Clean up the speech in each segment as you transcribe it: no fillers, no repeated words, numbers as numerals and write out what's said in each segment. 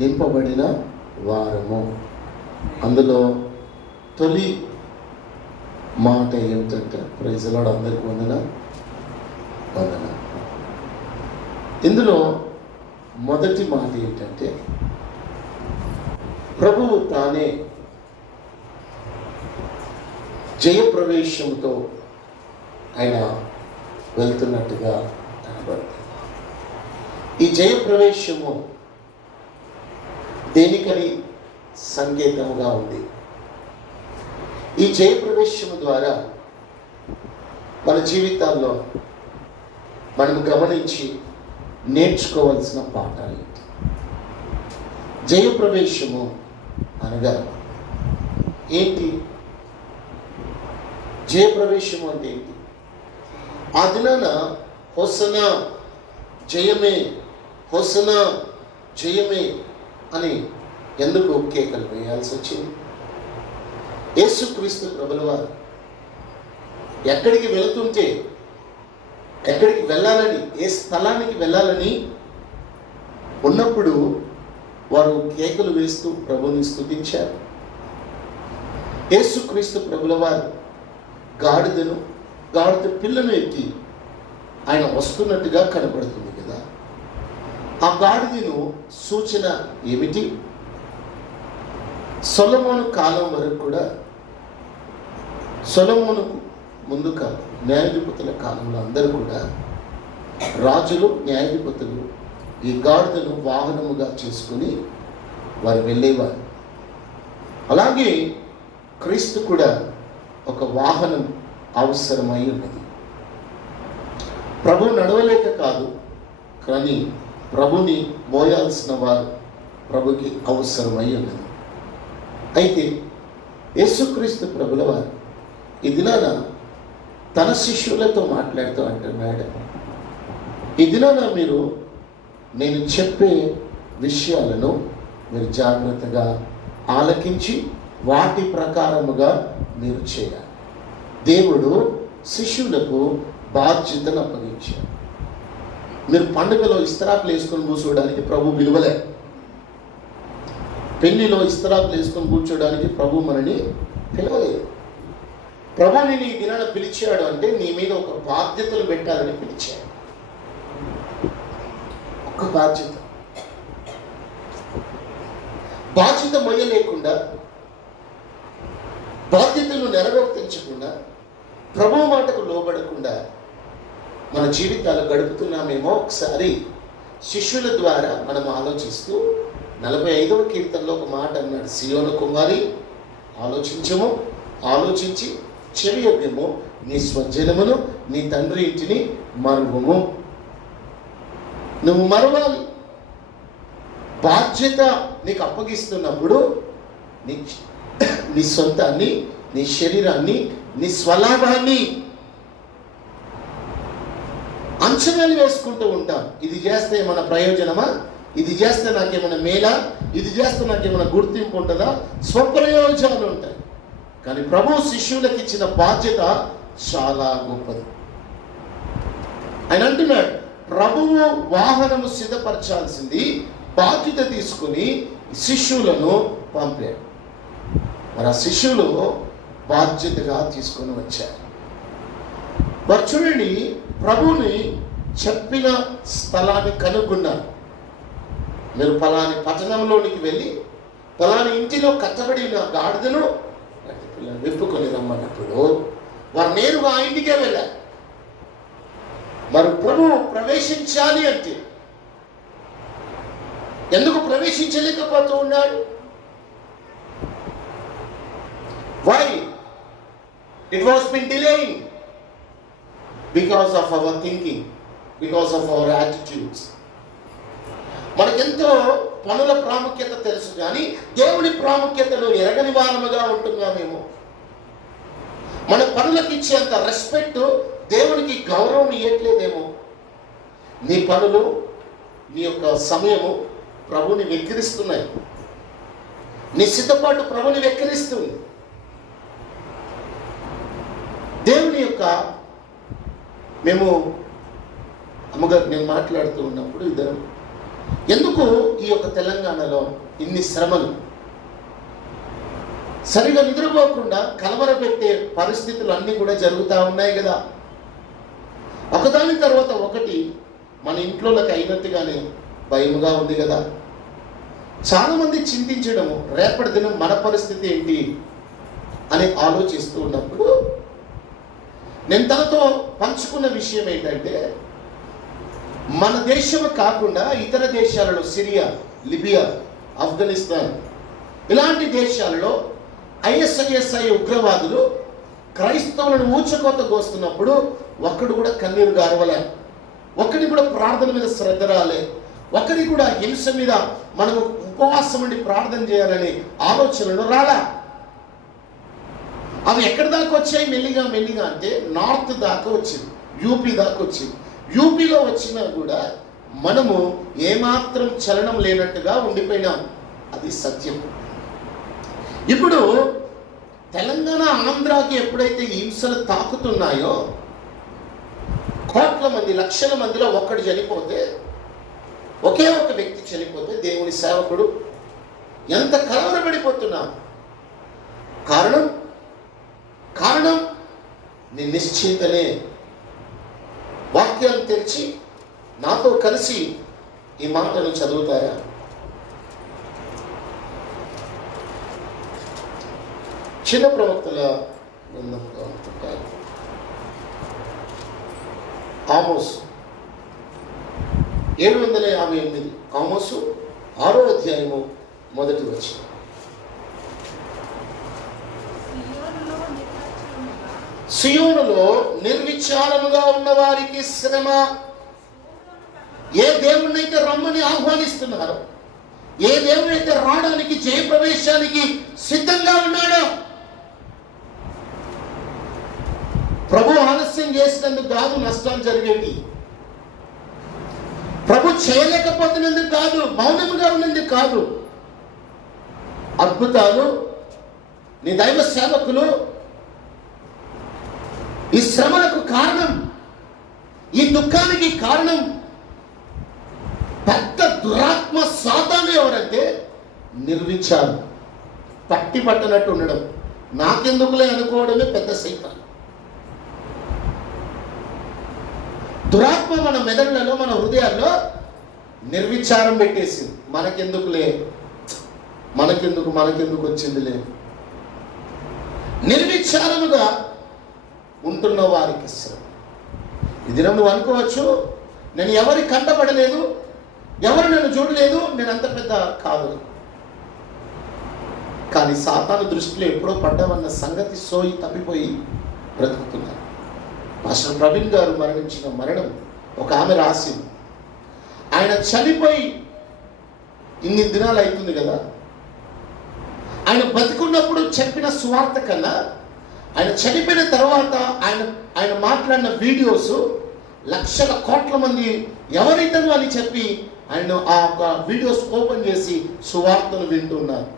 నింపబడిన వారము. అందులో తొలి మాట ఏమిటంటే ప్రైజ్ లార్డ్, అందరికీ వందన. ఇందులో మొదటి మాట ఏంటంటే ప్రభువు తానే జయప్రవేశంతో ఆయన వెళ్తున్నట్టుగా కనబడుతుంది. ఈ జయప్రవేశము దేనికని సంకేతముగా ఉంది. ఈ జయప్రవేశము ద్వారా మన జీవితాల్లో మనం గమనించి నేర్చుకోవాల్సిన పాఠాలు ఏంటి? జయప్రవేశము అనగా ఏంటి? జయప్రవేశము అంటే ఏంటి? ఆ దినాన హోసన్నా జయమే, హోసన్నా జయమే అని ఎందుకు కేకలు వేయాల్సి వచ్చింది? యేసుక్రీస్తు ప్రభుల వారు ఎక్కడికి వెళుతుంటే, ఎక్కడికి వెళ్ళాలని, ఏ స్థలానికి వెళ్ళాలని ఉన్నప్పుడు వారు కేకలు వేస్తూ ప్రభుని స్తుతించారు. యేసుక్రీస్తు ప్రభుల వారు గాడిద పిల్లను ఎత్తి ఆయన వస్తున్నట్టుగా కనబడుతుంది కదా. ఆ గాడిదను సూచన ఏమిటి? సొలొమోను కాలం వరకు కూడా, సొలొమోనుకు ముందు కాలం, న్యాయాధిపతుల కాలంలో అందరూ కూడా రాజులు, న్యాయాధిపతులు ఈ గాడిదను వాహనముగా చేసుకుని వారు వెళ్ళేవారు. అలాగే క్రీస్తు కూడా ఒక వాహనం అవసరమై ఉన్నది. ప్రభు నడవలేక కాదు, కానీ ప్రభుని మోయాల్సిన వారు ప్రభుకి అవసరమై ఉన్నది. అయితే యేసుక్రీస్తు ప్రభుల వారు ఈ దినాన తన శిష్యులతో మాట్లాడుతూ అంటున్నాడు, ఈ దినాన మీరు నేను చెప్పే విషయాలను మీరు జాగ్రత్తగా ఆలకించి వాటి ప్రకారముగా మీరు చేయాలి. దేవుడు శిష్యులకు బాధ్యతను అప్పగించారు. మీరు పండుగలో ఇస్తరాకులు వేసుకొని కూర్చోవడానికి ప్రభు విలువలే. పెళ్లిలో ఇస్తరాకులు వేసుకొని కూర్చోడానికి ప్రభు మనని పిలవలేదు. ప్రభు నేను ఈ దినాన పిలిచాడు అంటే నీ మీద ఒక బాధ్యతలు పెట్టాలని పిలిచాడు. ఒక బాధ్యత మొయ్యలేకుండా, బాధ్యతలు నెరవేర్తించకుండా, ప్రభు మాటకు లోబడకుండా మన జీవితాలు గడుపుతున్నామేమో ఒకసారి శిష్యుల ద్వారా మనం ఆలోచిస్తూ 45వ కీర్తనలో ఒక మాట అన్నాడు, సియోను కుమారి ఆలోచించము, ఆలోచించి చెవియొగ్గము, నీ స్వజనమును నీ తండ్రి ఇంటిని మరువము. నువ్వు మరవాలి. బాధ్యత నీకు అప్పగిస్తున్నప్పుడు నీ సొంతాన్ని, నీ శరీరాన్ని, నీ స్వలాభాన్ని అంచనాలు వేసుకుంటూ ఉంటాం. ఇది చేస్తే మన ప్రయోజనమా, ఇది చేస్తే నాకేమైనా మేలా, ఇది చేస్తే నాకేమైనా గుర్తింపు ఉంటుందా, స్వప్రయోజనాలు ఉంటాయి. కానీ ప్రభు శిష్యులకు ఇచ్చిన బాధ్యత చాలా గొప్పది. ఆయన అంటున్నాడు, ప్రభువు వాహనము సిద్ధపరచాల్సింది బాధ్యత తీసుకుని శిష్యులను పంపాడు. మరి ఆ శిష్యులు బాధ్యతగా తీసుకొని వచ్చారు. మరి చూడండి, ప్రభుని చెప్పిన స్థలాన్ని కనుగొన్నారు. మీరు పలాని పట్టణంలోనికి వెళ్ళి పలాని ఇంటిలో కట్టబడిన గాడిదను విప్పుకొని రమ్మన్నప్పుడు వారు నేరుగా ఆ ఇంటికే వెళ్ళారు. మరి ప్రభు ప్రవేశించాలి అంటే ఎందుకు ప్రవేశించలేకపోతూ ఉన్నాడు? Why? It was been delaying because of our thinking, because of our attitudes. మనకెంతో పనుల ప్రాముఖ్యత తెలుసు, కానీ దేవుని ప్రాముఖ్యతను ఎరగని వారముగా ఉంటున్నామేమో. మన పనులకు ఇచ్చేంత రెస్పెక్ట్ దేవునికి గౌరవం ఇవ్వట్లేదేమో. నీ పనులు, నీ యొక్క సమయము ప్రభుని వెక్కిరిస్తున్నాయి. నీ సిద్ధపాటు ప్రభుని వెక్కిరిస్తుంది. దేవుని యొక్క మేము అమ్మగారు నేను మాట్లాడుతూ ఉన్నప్పుడు ఇద్దరం ఎందుకు ఈ యొక్క తెలంగాణలో ఇన్ని శ్రమలు? సరిగా నిద్రపోకుండా కలవరపెట్టే పరిస్థితులు అన్నీ కూడా జరుగుతూ ఉన్నాయి కదా. ఒకదాని తర్వాత ఒకటి మన ఇంట్లోకి అయినట్టుగానే భయముగా ఉంది కదా. చాలామంది చింతించడము, రేపటి దినం మన పరిస్థితి ఏంటి అని ఆలోచిస్తూ ఉన్నప్పుడు నేను తనతో పంచుకున్న విషయం ఏంటంటే, మన దేశం కాకుండా ఇతర దేశాలలో, సిరియా, లిబియా, ఆఫ్ఘనిస్తాన్ ఇలాంటి దేశాలలో ISIS ఉగ్రవాదులు క్రైస్తవులను ఊచకోత కోస్తున్నప్పుడు ఒక్కడు కూడా కన్నీరు గారవలే, ఒక్కడి కూడా ప్రార్థన మీద శ్రద్ధ రాలే, ఒకరి కూడా హింస మీద మనము ఉపవాసం ఉండి ప్రార్థన చేయాలని ఆలోచనలు రాలా. అవి ఎక్కడి దాకా వచ్చాయి? మెల్లిగా అంటే నార్త్ దాకా వచ్చింది, యూపీ దాకా వచ్చింది. యూపీలో వచ్చినా కూడా మనము ఏమాత్రం చలనం లేనట్టుగా ఉండిపోయినాం. అది సత్యం. ఇప్పుడు తెలంగాణ, ఆంధ్రాకి ఎప్పుడైతే హింసలు తాకుతున్నాయో, కోట్ల మంది, లక్షల మందిలో ఒక్కడు చనిపోతే, ఒకే ఒక వ్యక్తి చనిపోతే దేవుని సేవకుడు ఎంత కలవరపడిపోతున్నాం. కారణం నీ నిశ్చింతనే. వాక్యాలు తెరిచి నాతో కలిసి ఈ మాటను చదువుతారా? చిన్న ప్రవక్తల గ్రంథంలో అనుకుంటారు, ఆమోసు 758, ఆమోసు 6వ అధ్యాయము 1వ వచనం. సియోనులో నిర్విచారముగా ఉన్న వారికి శ్రమ. ఏ దేవుణ్ణైతే రమ్మని ఆహ్వానిస్తున్నారో, ఏ దేవుడైతే రావడానికి, జయప్రవేశానికి సిద్ధంగా ఉన్నాడో, ప్రభు ఆలస్యం చేసినందుకు కాదు నష్టాలు జరిగేవి, ప్రభు చేయలేకపోతున్నందుకు కాదు, మౌనముగా ఉన్నందుకు కాదు. అద్భుతాలు, నీ దైవ సేవకులు ఈ శ్రమలకు కారణం, ఈ దుఃఖానికి కారణం పెద్ద దురాత్మ సాతాను. ఎవరంటే నిర్విచారం, పట్టి పట్టనట్టు ఉండడం, నాకెందుకులే అనుకోవడమే పెద్ద సైతాను. దురాత్మ మన మెదడులలో, మన హృదయాల్లో నిర్విచారం పెట్టేసింది. మనకెందుకులే, మనకెందుకు వచ్చిందిలే. నిర్విచారముగా ఉంటున్న వారికి శ్రమ. ఇది నువ్వు అనుకోవచ్చు, నేను ఎవరి కంటపడలేదు, ఎవరు నన్ను చూడలేదు, నేను అంత పెద్ద కాదు. కానీ సాతాను దృష్టిలో ఎప్పుడో పడ్డామన్న సంగతి సోయి తప్పిపోయి బ్రతుకుతున్నారు. మాస్టర్ ప్రవీణ్ గారు మరణించిన మరణం ఒక ఆమె రాసింది. ఆయన చనిపోయి ఇన్ని దినాలు అవుతుంది కదా. ఆయన బతికున్నప్పుడు చెప్పిన సువార్త కన్నా ఆయన చనిపోయిన తర్వాత ఆయన మాట్లాడిన వీడియోస్ లక్షల కోట్ల మంది ఎవరైతను అని చెప్పి ఆయన ఆ వీడియోస్ ఓపెన్ చేసి సువార్తను వింటున్నారు.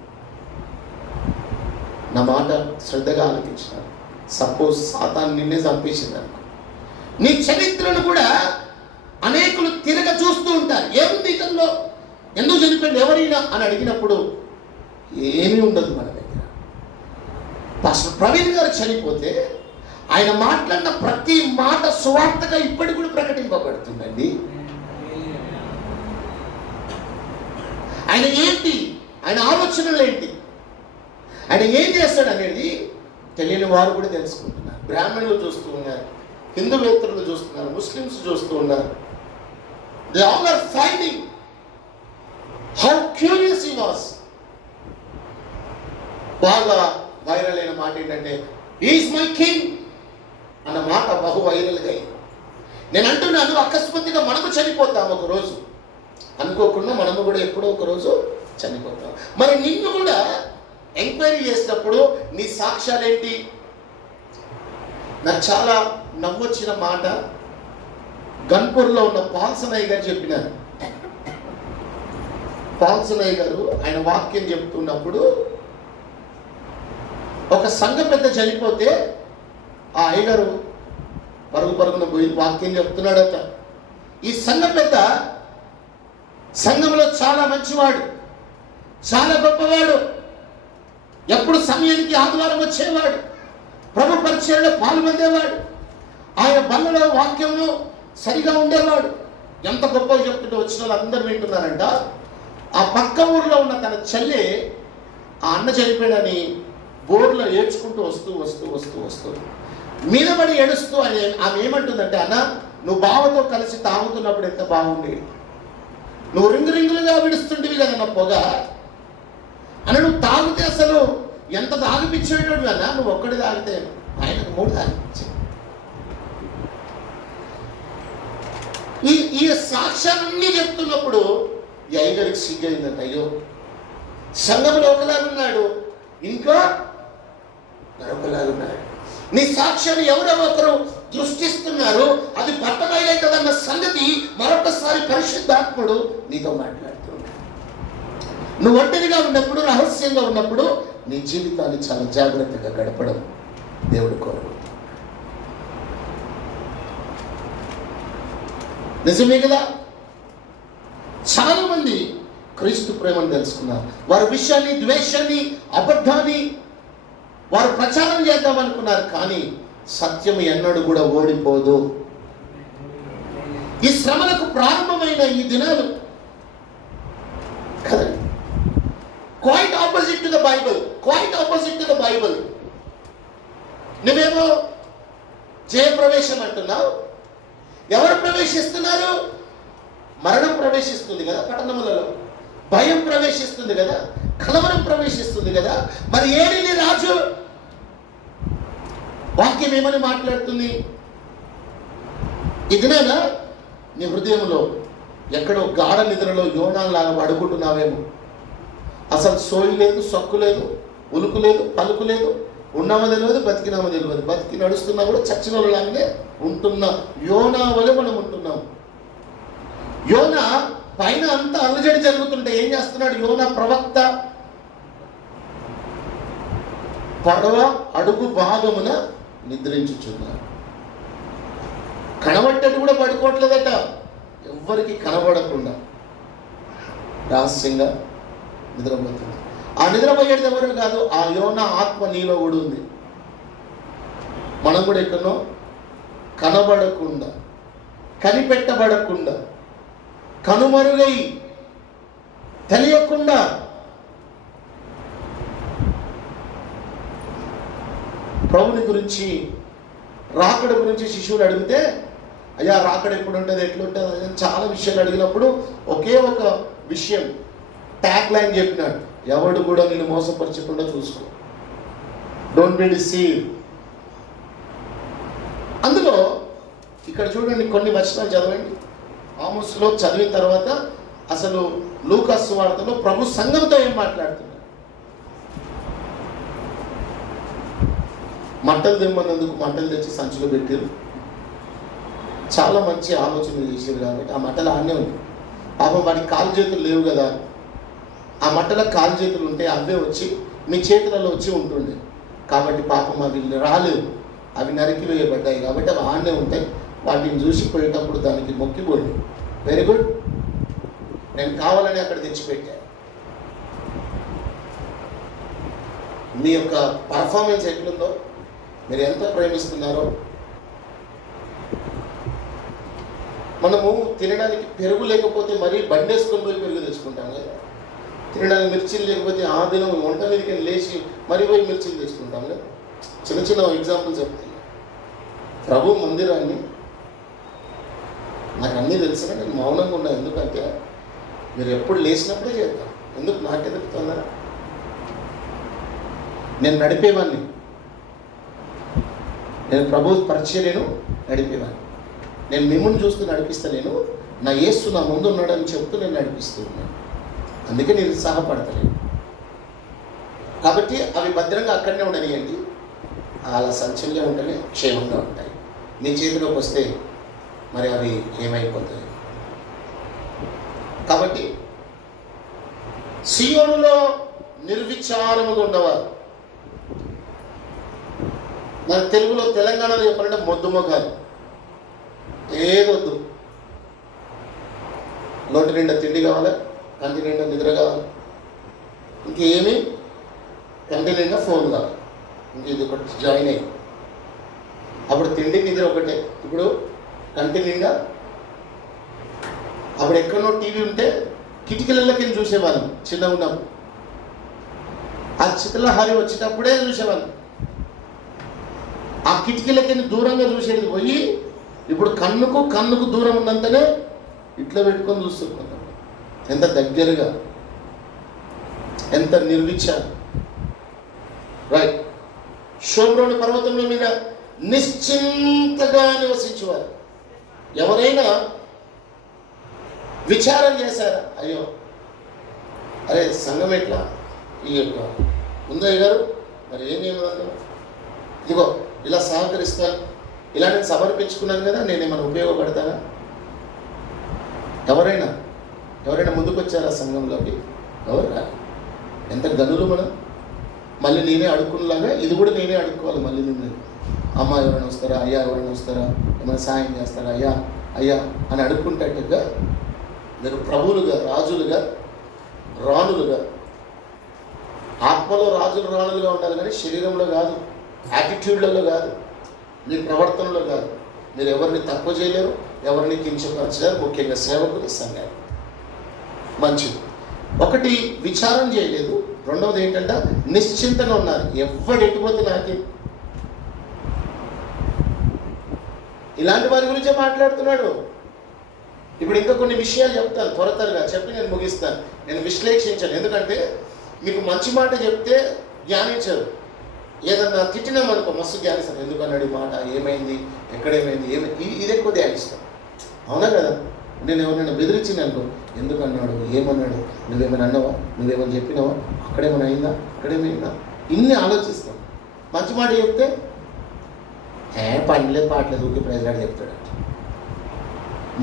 నా మాట శ్రద్ధగా ఆలకించినారు. సపోజ్ సాతాను నిన్నే చంపేసిందనుకో, నీ చరిత్రను కూడా అనేకులు తిరగ చూస్తూ ఉంటారు. ఏముంది ఇతనిలో, ఎందుకు చనిపోయింది ఎవరైనా అని అడిగినప్పుడు ఏమీ ఉండదు మన దగ్గర. పాస్టర్ ప్రవీణ్ గారు చనిపోతే ఆయన మాట్లాడిన ప్రతి మాట సువార్తగా ఇప్పటికి కూడా ప్రకటింపబడుతుందండి. ఆయన ఏంటి, ఆయన ఆలోచనలు ఏంటి, ఆయన ఏం చేస్తాడు అనేది తెలియని వారు కూడా తెలుసుకుంటున్నారు. బ్రాహ్మణులు చూస్తూ ఉన్నారు, హిందూవేత్తరులు చూస్తున్నారు, ముస్లిమ్స్ చూస్తూ ఉన్నారు. They all are finding how curious he was. బాగా వైరల్ అయిన మాట ఏంటంటే, ఈజ్ మై కింగ్ అన్న మాట బహు వైరల్గా అయింది. నేను అంటున్నాను, అకస్మాత్తుగా మనము చనిపోతాం ఒకరోజు, అనుకోకుండా మనము కూడా ఎప్పుడో ఒకరోజు చనిపోతాం. మరి నిన్ను కూడా ఎంక్వైరీ చేసినప్పుడు నీ సాక్ష్యాలేంటి? నాకు చాలా నవ్వొచ్చిన మాట గన్పూర్లో ఉన్న పాల్సనయ్య గారు చెప్పినారు. పాల్సనయ్య గారు ఆయన వాక్యం చెప్తున్నప్పుడు, ఒక సంఘ పెద్ద చనిపోతే ఆ అయ్యగారు పరుగున పోయి వాక్యం చెప్తున్నాడట. ఈ సంఘ పెద్ద సంఘంలో చాలా మంచివాడు, చాలా గొప్పవాడు, ఎప్పుడు సమయానికి ఆదివారం వచ్చేవాడు, ప్రభు పరిచయంలో పాల్గొనేవాడు, ఆయన బల్లలో వాక్యంలో సరిగా ఉండేవాడు. ఎంత గొప్పగా చెప్తుంటే వచ్చిన వాళ్ళు అందరూ వింటున్నారంట. ఆ పక్క ఊర్లో ఉన్న తన చెల్లి ఆ అన్న చనిపోయాడని బోర్లో ఏడ్చుకుంటూ వస్తూ మీద పడి ఏడుస్తూ ఆమె ఏమంటుందంటే, అన్న నువ్వు బావతో కలిసి తాగుతున్నప్పుడు ఎంత బాగుండేది, నువ్వు రింగులుగా విడుస్తుంటివి కదన్న పొగ అని, నువ్వు తాగితే అసలు ఎంత తాగిపించేటోడు అన్న, నువ్వు ఒక్కడి తాగితే ఆయనకు 3 తాగిపించే. ఈ సాక్ష్యాలన్నీ చెప్తున్నప్పుడు ఈ అయ్యగారికి సిగ్గైందంట. అయ్యో, సంఘంలో ఒకలాగున్నాడు, ఇంకా మరొకలాగున్నాడు. నీ సాక్ష్యాన్ని ఎవరో దృష్టిస్తున్నారు, అది పట్టబయలే కదన్న సంగతి మరొకసారి పరిశుద్ధాత్ముడు నీతో మాట్లాడుతున్నాడు. నువ్వు ఒంటరిగా ఉన్నప్పుడు, రహస్యంగా ఉన్నప్పుడు నీ జీవితాన్ని చాలా జాగ్రత్తగా గడపడం దేవుడు కోరుకుంటున్నాడు. నిజమే కదా? చాలా మంది క్రీస్తు ప్రేమను తెలుసుకున్నారు. వారి విషయాన్ని, ద్వేషాన్ని, అబద్ధాన్ని వారు ప్రచారం చేద్దామనుకున్నారు. కానీ సత్యం ఎన్నడూ కూడా ఓడిపోదు. ఈ శ్రమలకు ప్రారంభమైన ఈ దినాలు కదండి, quite opposite to the Bible. నువ్వేమో జయప్రవేశం అంటున్నావు. ఎవరు ప్రవేశిస్తున్నారు? మరణం ప్రవేశిస్తుంది కదా పట్టణములలో, భయం ప్రవేశిస్తుంది కదా, కలవరం ప్రవేశిస్తుంది కదా. మరి ఏడి నీ రాజు? వాక్యం ఏమని మాట్లాడుతుంది? ఇదినేనా నీ హృదయంలో ఎక్కడో గాఢ నిద్రలో యోనాలాగా పడుకుంటున్నావేమో. అసలు సోయి లేదు, సొక్కు లేదు, ఉలుకు లేదు, పలుకు లేదు, ఉన్నామో తెలియదు, బతికినామో తెలియదు, బతికి నడుస్తున్నా కూడా చచ్చిన వాళ్ళలాగానే ఉంటున్న యోనా వలె మనం ఉంటున్నాం. యోనా పైన అంతా అల్లజడి జరుగుతుంటే ఏం చేస్తున్నాడు? యోనా ప్రవక్త పడవ అడుగు భాగమున నిద్రించుచున్నాడు. కనబట్టేది కూడా పడుకోవట్లేదట, ఎవ్వరికి కనబడకుండా రహస్యంగా నిద్రపోతుంది. ఆ నిద్రపోయేది ఎవరు కాదు, ఆ యోనా ఆత్మ నీలో కూడా ఉంది. మనం కూడా ఎక్కడో కనబడకుండా, కనిపెట్టబడకుండా, కనుమరుగై తెలియకుండా ప్రభుని గురించి, రాకడ గురించి శిష్యులు అడిగితే, అయ్యా రాకడ ఎప్పుడు ఉంటుంది, ఎట్లుంటుంది అని చాలా విషయాలు అడిగినప్పుడు ఒకే ఒక విషయం ట్యాగ్ లైన్ చెప్పినాడు, ఎవడు కూడా నేను మోసపరచకుండా చూసుకో, డోంట్ బి డిసీవ్డ్. అందులో ఇక్కడ చూడండి, కొన్ని వచనాలు చదవండి. ఆమోసులో చదివిన తర్వాత అసలు లూకా సువార్తలో ప్రభు సంఘంతో ఏం మాట్లాడుతున్నాడు? మంటలు తెమ్మన్నందుకు మంటలు తెచ్చి సంచులు పెట్టారు. చాలా మంచి ఆలోచనలు చేశారు కాబట్టి ఆ మంటలు ఆనే ఉంది. పాపం వాడికి కాలు చేతులు లేవు కదా, ఆ మంటలకు కాలు చేతులు ఉంటే అవే వచ్చి మీ చేతులలో వచ్చి ఉంటుండే. కాబట్టి పాపం అవి రాలేవు, అవి నరికి వేయబడ్డాయి కాబట్టి అవి ఆనే ఉంటాయి. వాటిని చూసిపోయేటప్పుడు దానికి మొక్కిపోండి, వెరీ గుడ్, నేను కావాలని అక్కడ తెచ్చిపెట్టాను. మీ యొక్క పర్ఫార్మెన్స్ ఎట్లుందో, మీరు ఎంత ప్రేమిస్తున్నారో. మనము తినడానికి పెరుగు లేకపోతే మరీ బండేసుకొని పోయి పెరుగు తెచ్చుకుంటాం కదా, తినడానికి మిర్చీలు లేకపోతే ఆ దినం వంట మీదకి లేచి మరీ పోయి మిర్చీలు తెచ్చుకుంటాం కదా. చిన్న చిన్న ఎగ్జాంపుల్ చెప్తాను. ప్రభు మందిరాన్ని నాకు అన్నీ తెలిసిన నేను మౌనంగా ఉన్నా, ఎందుకంటే మీరు ఎప్పుడు లేచినప్పుడే చేద్దాం, ఎందుకు నాకెందుకు తొందర? నేను నడిపేవాడిని, నేను ప్రభు పరిచర్యను నడిపేవాడిని. నేను మిమ్మల్ని చూస్తూ నడిపిస్తలేను, నా యేసు నా ముందు ఉన్నాడని చెప్తూ నేను నడిపిస్తూ ఉన్నాను. అందుకే నేను ఉత్సాహపడతలేను. కాబట్టి అవి భద్రంగా అక్కడనే ఉండనియండి, అలా సంచలనం ఉంటేనే క్షేమంగా ఉంటాయి. మీ చేతిలోకి వస్తే మరి అవి ఏమైపోతాయి? కాబట్టి సియోనులో నిర్విచారముగా ఉండవారు. మన తెలుగులో, తెలంగాణలో చెప్పాలంటే మొద్దు మొగాలు, ఏదొద్దు, నోటి నిండా తిండి కావాలా, కంటి నిండా నిద్ర కావాలి, ఇంకేమి కంటి నిండా ఫోన్ కావాలి, ఇంక ఇది ఒకటి జాయిన్ అయ్యి. అప్పుడు తిండి నిద్ర ఒకటే, ఇప్పుడు కంటి నిండా. అప్పుడు ఎక్కడో టీవీ ఉంటే కిటికీలకి చూసేవాళ్ళం చిన్నగా ఉన్నప్పుడు. ఆ చిత్రలహారి వచ్చేటప్పుడే చూసేవాళ్ళం. ఆ కిటికీలకి దూరంగా చూసేది పోయి ఇప్పుడు కన్నుకు దూరం ఉన్నంతనే ఇట్లా పెట్టుకొని చూస్తున్నాం. ఎంత దగ్గరగా, ఎంత నిర్విచారం. రైట్. షోమ్రోను పర్వతంలో మీద నిశ్చింతగా నివసించేవారు. ఎవరైనా విచారం చేశారా? అయ్యో అరే సంఘం ఎట్లా ఈ యొక్క ముందయ్య గారు మరి ఏం నియమం, ఇదిగో ఇలా సహకరిస్తాను, ఇలా నేను సమర్పించుకున్నాను కదా, నేనేమైనా ఉపయోగపడతానా? ఎవరైనా ముందుకు వచ్చారా సంఘంలోకి? ఎవరు కాదు. ఎంత గనులు మనం. మళ్ళీ నేనే అడుక్కునేలాగా ఇది కూడా నేనే అడుక్కోవాలి. మళ్ళీ నేను అమ్మ ఎవరైనా వస్తారా, అయ్యా ఎవరైనా వస్తారా, ఏమైనా సాయం చేస్తారా, అయ్యా అని అడుక్కుంటట్టుగా మీరు ప్రభువులుగా, రాజులుగా, రాణులుగా, ఆత్మలో రాజులు రాణులుగా ఉండాలి, కానీ శరీరంలో కాదు, యాటిట్యూడ్లలో కాదు, మీ ప్రవర్తనలో కాదు. మీరు ఎవరిని తక్కువ చేయలేరు, ఎవరిని కించపరచలేరు, ముఖ్యంగా సేవకులు, సంఘాలు. మంచిది. ఒకటి విచారం చేయలేదు, రెండవది ఏంటంటే నిశ్చింతగా ఉన్నారు. ఎవడు ఎటుపోతే నాకే. ఇలాంటి వారి గురించే మాట్లాడుతున్నాడు. ఇప్పుడు ఇంకా కొన్ని విషయాలు చెప్తాను, త్వరగా చెప్పి నేను ముగిస్తాను. నేను విశ్లేషించాను, ఎందుకంటే మీకు మంచి మాట చెప్తే ధ్యానించరు. ఏదన్నా తిట్టినామనుకో మస్తు ధ్యానిస్తాను. ఎందుకన్నాడు ఈ మాట, ఏమైంది, ఎక్కడేమైంది, ఇది ఎక్కువ ధ్యానిస్తాను. అవునా కదా? నేను ఎవరైనా బెదిరించింది అనుకో, ఎందుకన్నాడు, ఏమన్నాడు, నువ్వేమైనా అన్నావా, నువ్వేమైనా చెప్పినావా, అక్కడేమైనా అయిందా, అక్కడేమైందా, ఇన్ని ఆలోచిస్తాం. మంచి మాట చెప్తే పనిలేదు పాటలేదు ఊరికి ప్రజలాడు చెప్తాడు.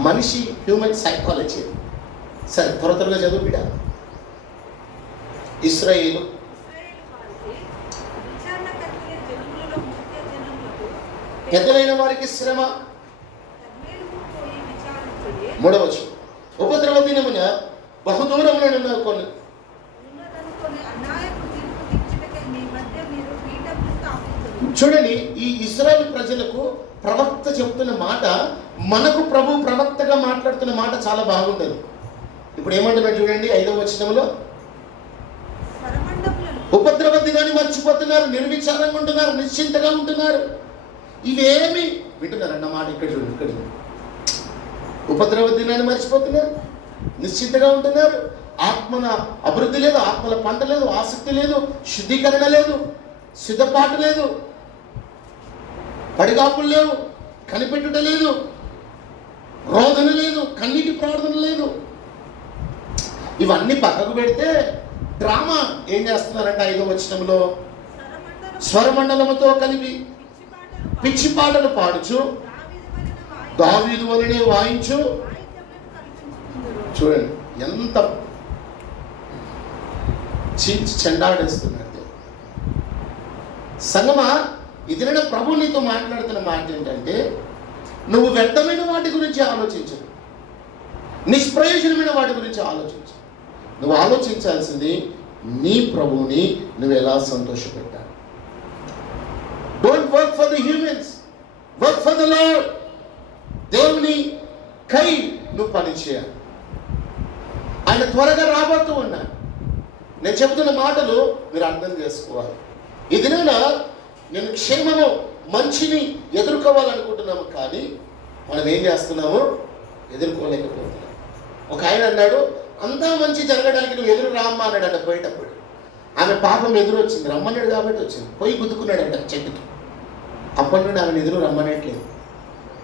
మనిషి హ్యూమన్ సైకాలజీ. సరే త్వరగా చదువు బిడ్డ. ఇశ్రాయేలు పెద్దలైన వారికి శ్రమ. 3వ వచనం. ఉపద్రవ దినమున బహుదూరమున కొన్ని చూడండి. ఈ ఇశ్రాయేలు ప్రజలకు ప్రవక్త చెప్తున్న మాట, మనకు ప్రభు ప్రవక్తగా మాట్లాడుతున్న మాట చాలా బాగుంటుంది. ఇప్పుడు ఏమంటున్నాడు చూడండి 5వ వచనంలో, ఉపద్రవ దినాన్ని మర్చిపోతున్నారు, నిర్విచారంగా ఉంటున్నారు, నిశ్చింతగా ఉంటున్నారు. ఇవేమి వింటున్నారు అన్న మాట ఇక్కడ చూడండి. ఇక్కడ ఉపద్రవ దినాన్ని మర్చిపోతున్నారు, నిశ్చింతగా ఉంటున్నారు. ఆత్మన అభివృద్ధి లేదు, ఆత్మల పంట లేదు, ఆసక్తి లేదు, శుద్ధీకరణ లేదు, సిద్ధపాటు లేదు, పడిగాపులు లేవు, కనిపెట్టుట లేదు, రోదన లేదు, కన్నీటి ప్రార్థన లేదు. ఇవన్నీ పక్కకు పెడితే డ్రామా ఏం చేస్తున్నారంటే 5వ వచనంలో, స్వరమండలముతో కలిపి పిచ్చి పాటలు పాడుచు దావీదు వలనే వాయించు. చూడండి ఎంత చెండాడేస్తున్నట్టు. సంగమా, ఇది నేను ప్రభు నీతో మాట్లాడుతున్న మాట ఏంటంటే, నువ్వు వ్యర్థమైన వాటి గురించి ఆలోచించు, నిష్ప్రయోజనమైన వాటి గురించి ఆలోచించు. నువ్వు ఆలోచించాల్సింది నీ ప్రభువుని నువ్వు ఎలా సంతోషపెట్టాలి. Don't work for the humans, work for the lord. దేవుని కై నువ్వు పని చేయాలి. ఆయన త్వరగా రాబోతూ ఉన్నాడు. నేను చెబుతున్న మాటలు మీరు అర్థం చేసుకోవాలి. ఇది నేను క్షేమము మంచిని ఎదుర్కోవాలనుకుంటున్నాము, కానీ మనం ఏం చేస్తున్నాము, ఎదుర్కోలేకపోతున్నాం. ఒక ఆయన అన్నాడు, అంతా మంచి జరగడానికి నువ్వు ఎదురు రామ్మా అన్నాడంట. పోయేటప్పుడు ఆమె పాపం ఎదురు వచ్చింది, రమ్మన్నాడు కాబట్టి వచ్చింది. పోయి గుద్దుకున్నాడంట చెట్టుకి. అప్పటి నుండి ఆమెను ఎదురు రమ్మనట్లేదు.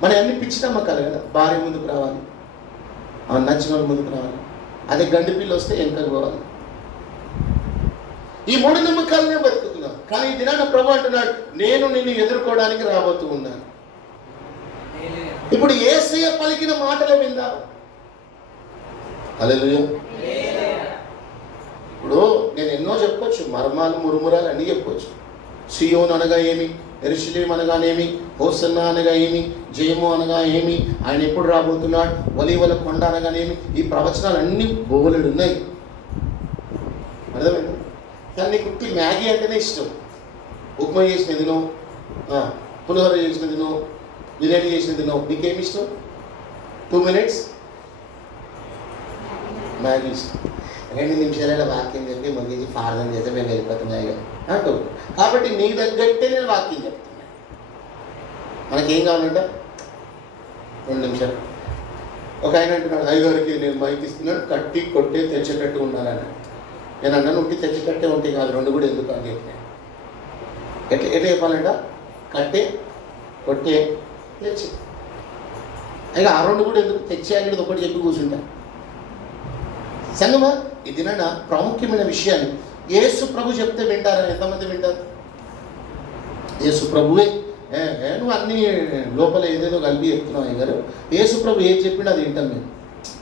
మన అన్ని పిచ్చి నమ్మకాలు కదా, భార్య ముందుకు రావాలి, ఆమె నచ్చిన వాళ్ళు ముందుకు రావాలి, అదే గండి పిల్ల వస్తే వెనకకు పోవాలి. ఈ 3 నమ్మకాలనే బతుకుతున్నాం. కానీ ఈ దినాన ప్రభు అంటున్నాడు, నేను నిన్ను ఎదుర్కోవడానికి రాబోతూ ఉన్నాను. ఇప్పుడు యేసయ్య పలికిన మాటలు విందాం. హల్లెలూయా. ఇప్పుడు నేను ఎన్నో చెప్పొచ్చు, మర్మాలు మురుమురాలు అన్నీ చెప్పొచ్చు. సియోను అనగా ఏమి, యెరూషలేము అనగానేమి, హోసన్నా అనగా ఏమి, జయము అనగా ఏమి, ఆయన ఎప్పుడు రాబోతున్నాడు, ఒలీవల కొండ అనగానేమి, ఈ ప్రవచనాలన్నీ బోలెడు ఉన్నాయి. అర్థమైంది? కానీ నీకు మ్యాగీ అంటేనే ఇష్టం. ఉప్మా చేసిన తినో, పులిహోర చేసిన తినో, బిర్యానీ చేసిన తినో, నీకేమి ఇష్టం? 2 minutes మ్యాగీ ఇష్టం. 2 నిమిషాల వాక్యం చెప్పి ముగించి ప్రార్థన చేస్తే మేము వెళ్ళిపోతున్నాయి అంటూ. కాబట్టి నీ తగ్గట్టే నేను వాక్యం చెప్తున్నాను. మనకేం కావాలంట? 2 నిమిషాలు. ఒక ఆయన అంటున్నాడు, అయ్యగారికి నేను మైక్ ఇస్తున్నాను, కట్టి కొట్టే తెచ్చేటట్టు ఉండాలని. నేను అన్నాను, ఉంటే తెచ్చేటట్టే ఉంటే కాదు, 2 కూడా ఎందుకు అని చెప్పినాను. ఎట్లా చెప్పాలంట? కట్టే కొట్టే తెచ్చి. అయినా ఆ 2 కూడా ఎందుకు తెచ్చేయాలి, ఒకటి చెప్పి కూర్చుంటా. సంగమా, ఇది నా ప్రాముఖ్యమైన విషయాన్ని యేసు ప్రభు చెప్తే వింటారా? ఎంతమంది వింటారు? యేసు ప్రభువే నువ్వు అన్నీ లోపల ఏదేదో కలిపి చెప్తున్నావు అయ్యగారు. యేసు ప్రభు ఏది చెప్పిండో అది వింటాం మేము.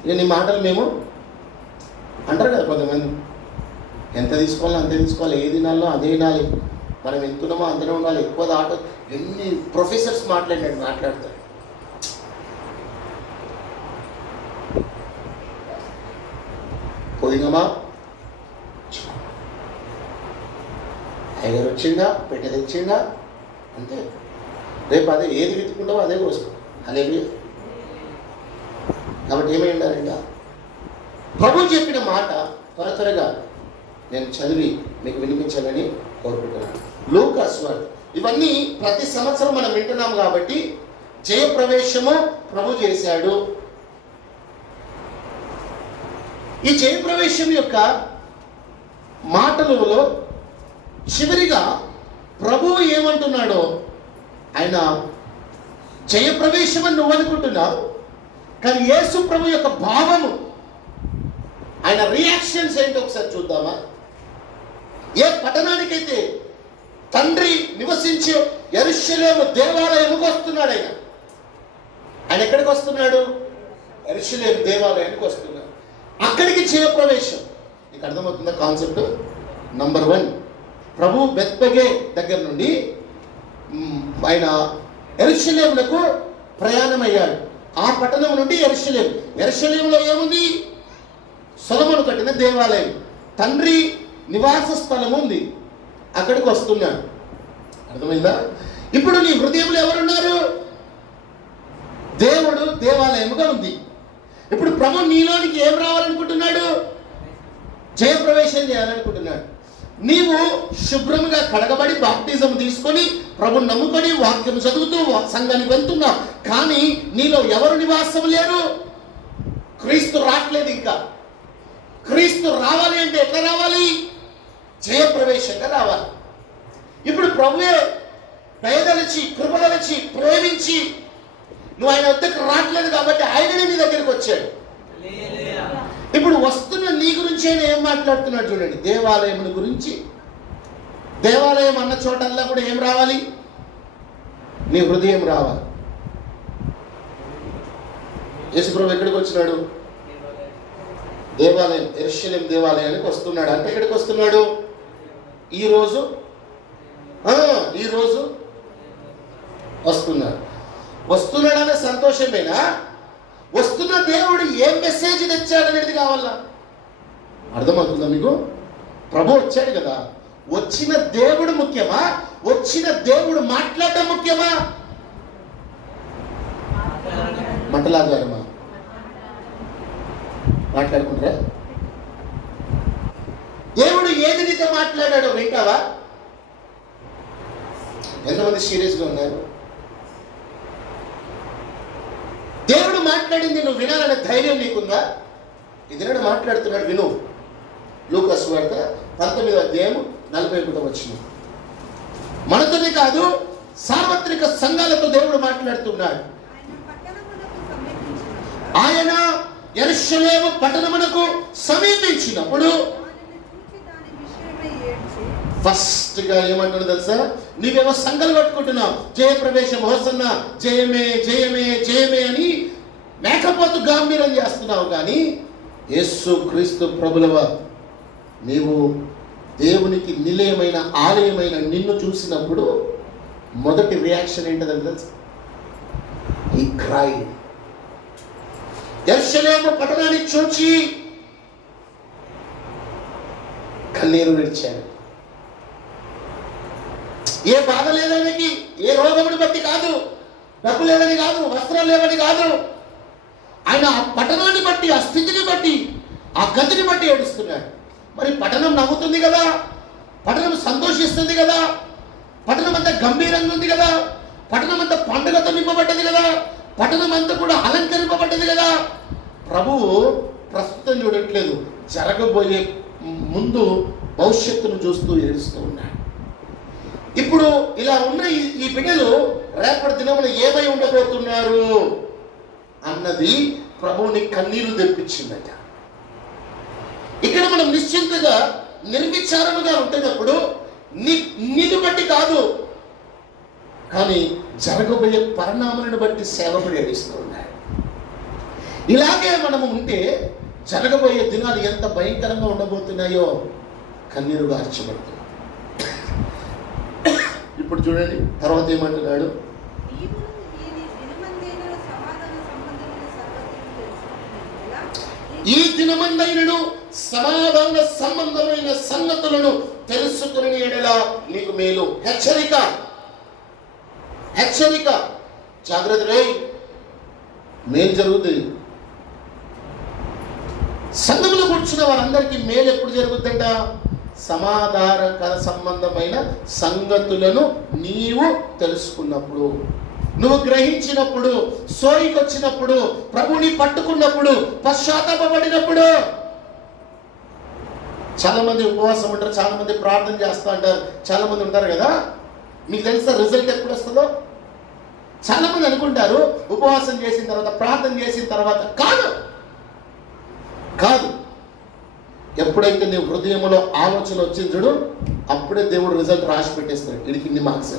ఇక నీ మాటలు మేము అంటారు కదా కొంతమంది, ఎంత తీసుకోవాలో అంతే తీసుకోవాలి, ఏది తినాలో అదే తినాలి, మనం ఎంతున్నామో అంతనే ఉండాలి, ఎక్కువ దాట. ఎన్ని ప్రొఫెసర్స్ మాట్లాడతారు. పోయినమా, అయ్యగారు వచ్చిందా, పెట్టె తెచ్చిందా, అంతే. రేపు అదే ఏది వెతుకుంటావో అదే కోసం. అలాగే కాబట్టి ఏమై ఉండాలంట? ప్రభు చెప్పిన మాట త్వరగా నేను చదివి మీకు వినిపించాలని కోరుకుంటున్నాను. లూకా సువార్త. ఇవన్నీ ప్రతి సంవత్సరం మనం వింటున్నాం కాబట్టి జయప్రవేశము ప్రభు చేశాడు. ఈ జయప్రవేశం యొక్క మాటలలో చివరిగా ప్రభువు ఏమంటున్నాడో, ఆయన జయప్రవేశం అని నువ్వు అనుకుంటున్నావు, కానీ యేసు ప్రభు యొక్క భావము, ఆయన రియాక్షన్స్ ఏంటో ఒకసారి చూద్దామా? ఏ పట్టణానికైతే తండ్రి నివసించే యెరూషలేము దేవాలయముకు వస్తున్నాడు ఆయన ఎక్కడికి వస్తున్నాడు? యెరూషలేము దేవాలయానికి వస్తున్నాడు. అక్కడికి జయప్రవేశం. నీకు అర్థమవుతుందా కాన్సెప్ట్? నంబర్ 1, ప్రభు బెత్పగే దగ్గర నుండి ఆయన యెరూషలేమునకు ప్రయాణమయ్యాడు. ఆ పట్టణం నుండి యెరూషలేములో ఏముంది? సొలొమోను కట్టిన దేవాలయం, తండ్రి నివాస స్థలం ఉంది. అక్కడికి వస్తున్నాడు. అర్థమైందా? ఇప్పుడు నీ హృదయంలో ఎవరున్నారు? దేవుడు దేవాలయముగా ఉంది. ఇప్పుడు ప్రభు నీలోనికి ఏం రావాలనుకుంటున్నాడు? జయప్రవేశం చేయాలనుకుంటున్నాడు. నీవు శుభ్రంగా కడగబడి బాప్టిజం తీసుకొని ప్రభుని నమ్ముకొని వాక్యం చదువుతూ సంఘానికి వెళ్తున్నావు. కానీ నీలో ఎవరు నివాసం లేరు? క్రీస్తు రావట్లేదు. ఇంకా క్రీస్తు రావాలి అంటే ఎట్లా రావాలి? జయప్రవేశంగా రావాలి. ఇప్పుడు ప్రభువే దయదలిచి కృపదలిచి ప్రేమించి నువ్వు ఆయన వద్దకు రావట్లేదు కాబట్టి ఆయననే నీ దగ్గరికి వచ్చాడు. ఇప్పుడు వస్తున్న నీ గురించి ఆయన ఏం మాట్లాడుతున్నాడు చూడండి. దేవాలయం గురించి. దేవాలయం అన్న చోటల్లా కూడా ఏం రావాలి? నీ హృదయం రావాలి. యేసుప్రభు ఎక్కడికి వచ్చినాడు? దేవాలయం, యెరూషలేము దేవాలయానికి వస్తున్నాడు. అంటే ఎక్కడికి వస్తున్నాడు? ఈరోజు వస్తున్నాడు. వస్తున్నాడనే సంతోషమేనా? వస్తున్న దేవుడు ఏం మెసేజ్ తెచ్చాడనేది కావాలా? అర్థమవుతుందా మీకు? ప్రభు వచ్చాడు కదా, వచ్చిన దేవుడు ముఖ్యమా? వచ్చిన దేవుడు మాట్లాడడం ముఖ్యమా? మంటలాగారమా? మాట్లాడుకుంటారా? దేవుడు ఏది నీతో మాట్లాడాడో వింటావా? ఎంతమంది సీరియస్గా ఉన్నారు? దేవుడు మాట్లాడింది నువ్వు వినాలనే ధైర్యం నీకుందా? ఇదినాడు మాట్లాడుతున్నాడు, విను. లూకా సువార్త 19:41. మనతోనే కాదు, సార్వత్రిక సంఘాలతో దేవుడు మాట్లాడుతున్నాడు. ఆయన యెరూషలేము పట్టణమునకు సమీపించినప్పుడు ఫస్ట్ గా ఏమంటాడు తెలుసా? నీవేమో సంఘాలు కట్టుకుంటున్నావు, జయప్రవేశం, హోసన్నా, జయమే జయమే జయమే అని మేకపోతు గాంభీర్యం చేస్తున్నావు. కానీ యేసు క్రీస్తు ప్రభులవ నీవు దేవునికి నిలయమైన ఆలయమైన నిన్ను చూసినప్పుడు మొదటి రియాక్షన్ ఏంటంటే తెలుసు? ఈ క్రై. యెరూషలేము పట్టణాన్ని చూచి కన్నీరు విడిచాడు. ఏ బాధ లేదని, ఏ రోగముని బట్టి కాదు, డబ్బు లేదని కాదు, వస్త్రం లేవని కాదు. ఆయన ఆ పట్టణాన్ని బట్టి, ఆ స్థితిని బట్టి, ఆ గతిని బట్టి ఏడుస్తున్నాడు. మరి పట్టణం నవ్వుతుంది కదా, పట్టణం సంతోషిస్తుంది కదా, పట్టణం అంతా గంభీరంగా ఉంది కదా, పట్టణం అంతా పండుగతో నింపబడ్డది కదా, పట్టణం అంతా కూడా అలంకరింపబడ్డది కదా. ప్రభువు ప్రస్తుతం చూడట్లేదు, జరగబోయే ముందు భవిష్యత్తును చూస్తూ ఏడుస్తూ ఉన్నాడు. ఇప్పుడు ఇలా ఉన్న ఈ బిడ్డలు రేపటి దినమున ఏమై ఉండబోతున్నారు అన్నది ప్రభువుని కన్నీరు తెప్పించిందట. ఇక్కడ మనం నిశ్చింతగా నిర్విచారముగా ఉంటున్నప్పుడు నిన్ను బట్టి కాదు, కానీ జరగబోయే పరిణామాలను బట్టి సేవకుడు ఏడుస్తూ ఉన్నాడు. ఇలాగే మనము ఉంటే జరగబోయే దినాలు ఎంత భయంకరంగా ఉండబోతున్నాయో కన్నీరు గార్చబడుతుంది. ఇప్పుడు చూడండి తర్వాత ఏమంటున్నాడు? ఈ దినమందైనను సమాధాన సంబంధమైన సంగతులను తెలుసుకుని ఎడల నీకు మేలు. హెచ్చరిక, హెచ్చరిక, జాగ్రత్త రే. మేలు జరుగుతుంది. సంఘంలో కూర్చున్న వారందరికీ మేలు ఎప్పుడు జరుగుతుందంట? సమాధానకర సంబంధమైన సంగతులను నీవు తెలుసుకున్నప్పుడు, నువ్వు గ్రహించినప్పుడు, సోయికొచ్చినప్పుడు, ప్రభుని పట్టుకున్నప్పుడు, పశ్చాత్తాపపడినప్పుడు. చాలా మంది ఉపవాసం ఉంటారు, చాలా మంది ప్రార్థన చేస్తూ ఉంటారు, చాలా మంది ఉంటారు కదా. మీకు తెలుసా రిజల్ట్ ఎప్పుడు వస్తుందో? చాలా మంది అనుకుంటారు ఉపవాసం చేసిన తర్వాత, ప్రార్థన చేసిన తర్వాత. కాదు కాదు, ఎప్పుడైతే నీ హృదయంలో ఆలోచన వచ్చింది చూడు, అప్పుడే దేవుడు రిజల్ట్ రాసి పెట్టేస్తాడు. వీడికి ఇన్ని మార్క్స్.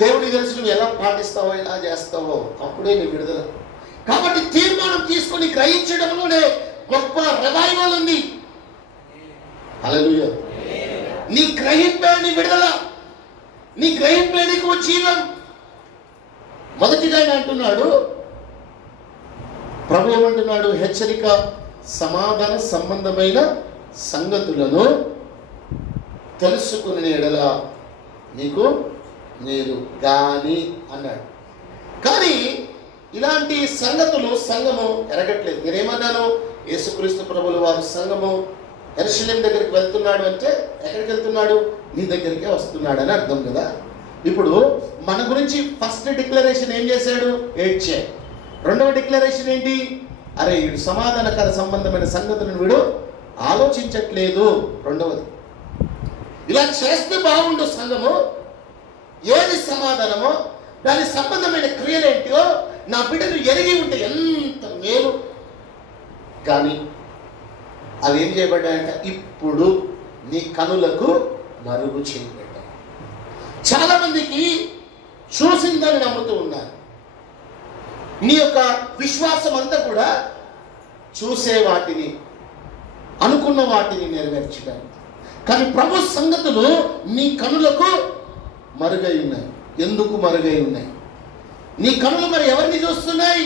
దేవుడికి తెలిసి నువ్వు ఎలా పాటిస్తావో, ఎలా చేస్తావో, అప్పుడే నీ విడుదల. కాబట్టి తీర్మానం తీసుకొని గ్రహించడంలోనే గొప్ప రివైవల్ ఉంది. హల్లెలూయా. నీ గ్రహింపే నీ విడుదల, నీ గ్రహింపే నీకు జీవం. మొదటిగా ఆయన అంటున్నాడు, ప్రభు ఏమంటున్నాడు? హెచ్చరిక, సమాధాన సంబంధమైన సంగతులను తెలుసుకునే ఎడల నీకు నేను గాని అన్నాడు. కానీ ఇలాంటి సంగతులు సంఘము ఎరగట్లేదు. నేనేమన్నాను? యేసుక్రీస్తు ప్రభుల వారు సంఘము యెరూషలేము దగ్గరికి వెళ్తున్నాడు అంటే ఎక్కడికి వెళ్తున్నాడు? నీ దగ్గరికే వస్తున్నాడు అని అర్థం కదా. ఇప్పుడు మన గురించి ఫస్ట్ డిక్లరేషన్ ఏం చేశాడు? ఏడ్చే. రెండవ డిక్లరేషన్ ఏంటి? అరే వీడు సమాధానకర సంబంధమైన సంగతులను వీడు ఆలోచించట్లేదు. రెండవది, ఇలా చేస్తే బాగుండు సంఘము, ఏది సమాధానమో దాని సంబంధమైన క్రియలేంటో నా బిడ్డను ఎరిగి ఉంటే ఎంత మేలు. కానీ అవి ఏం చేయబడ్డాయంట? ఇప్పుడు నీ కనులకు మరుగు చేయబడ్డాయి. చాలా మందికి చూసిందని నమ్ముతూ ఉన్నారు. నీ యొక్క విశ్వాసం అంతా కూడా చూసే వాటిని, అనుకున్న వాటిని నెరవేర్చడానికి. కానీ ప్రభు సంగతులు నీ కనులకు మరుగై ఉన్నాయి. ఎందుకు మరుగై ఉన్నాయి? నీ కనులు మరి ఎవరిని చూస్తున్నాయి?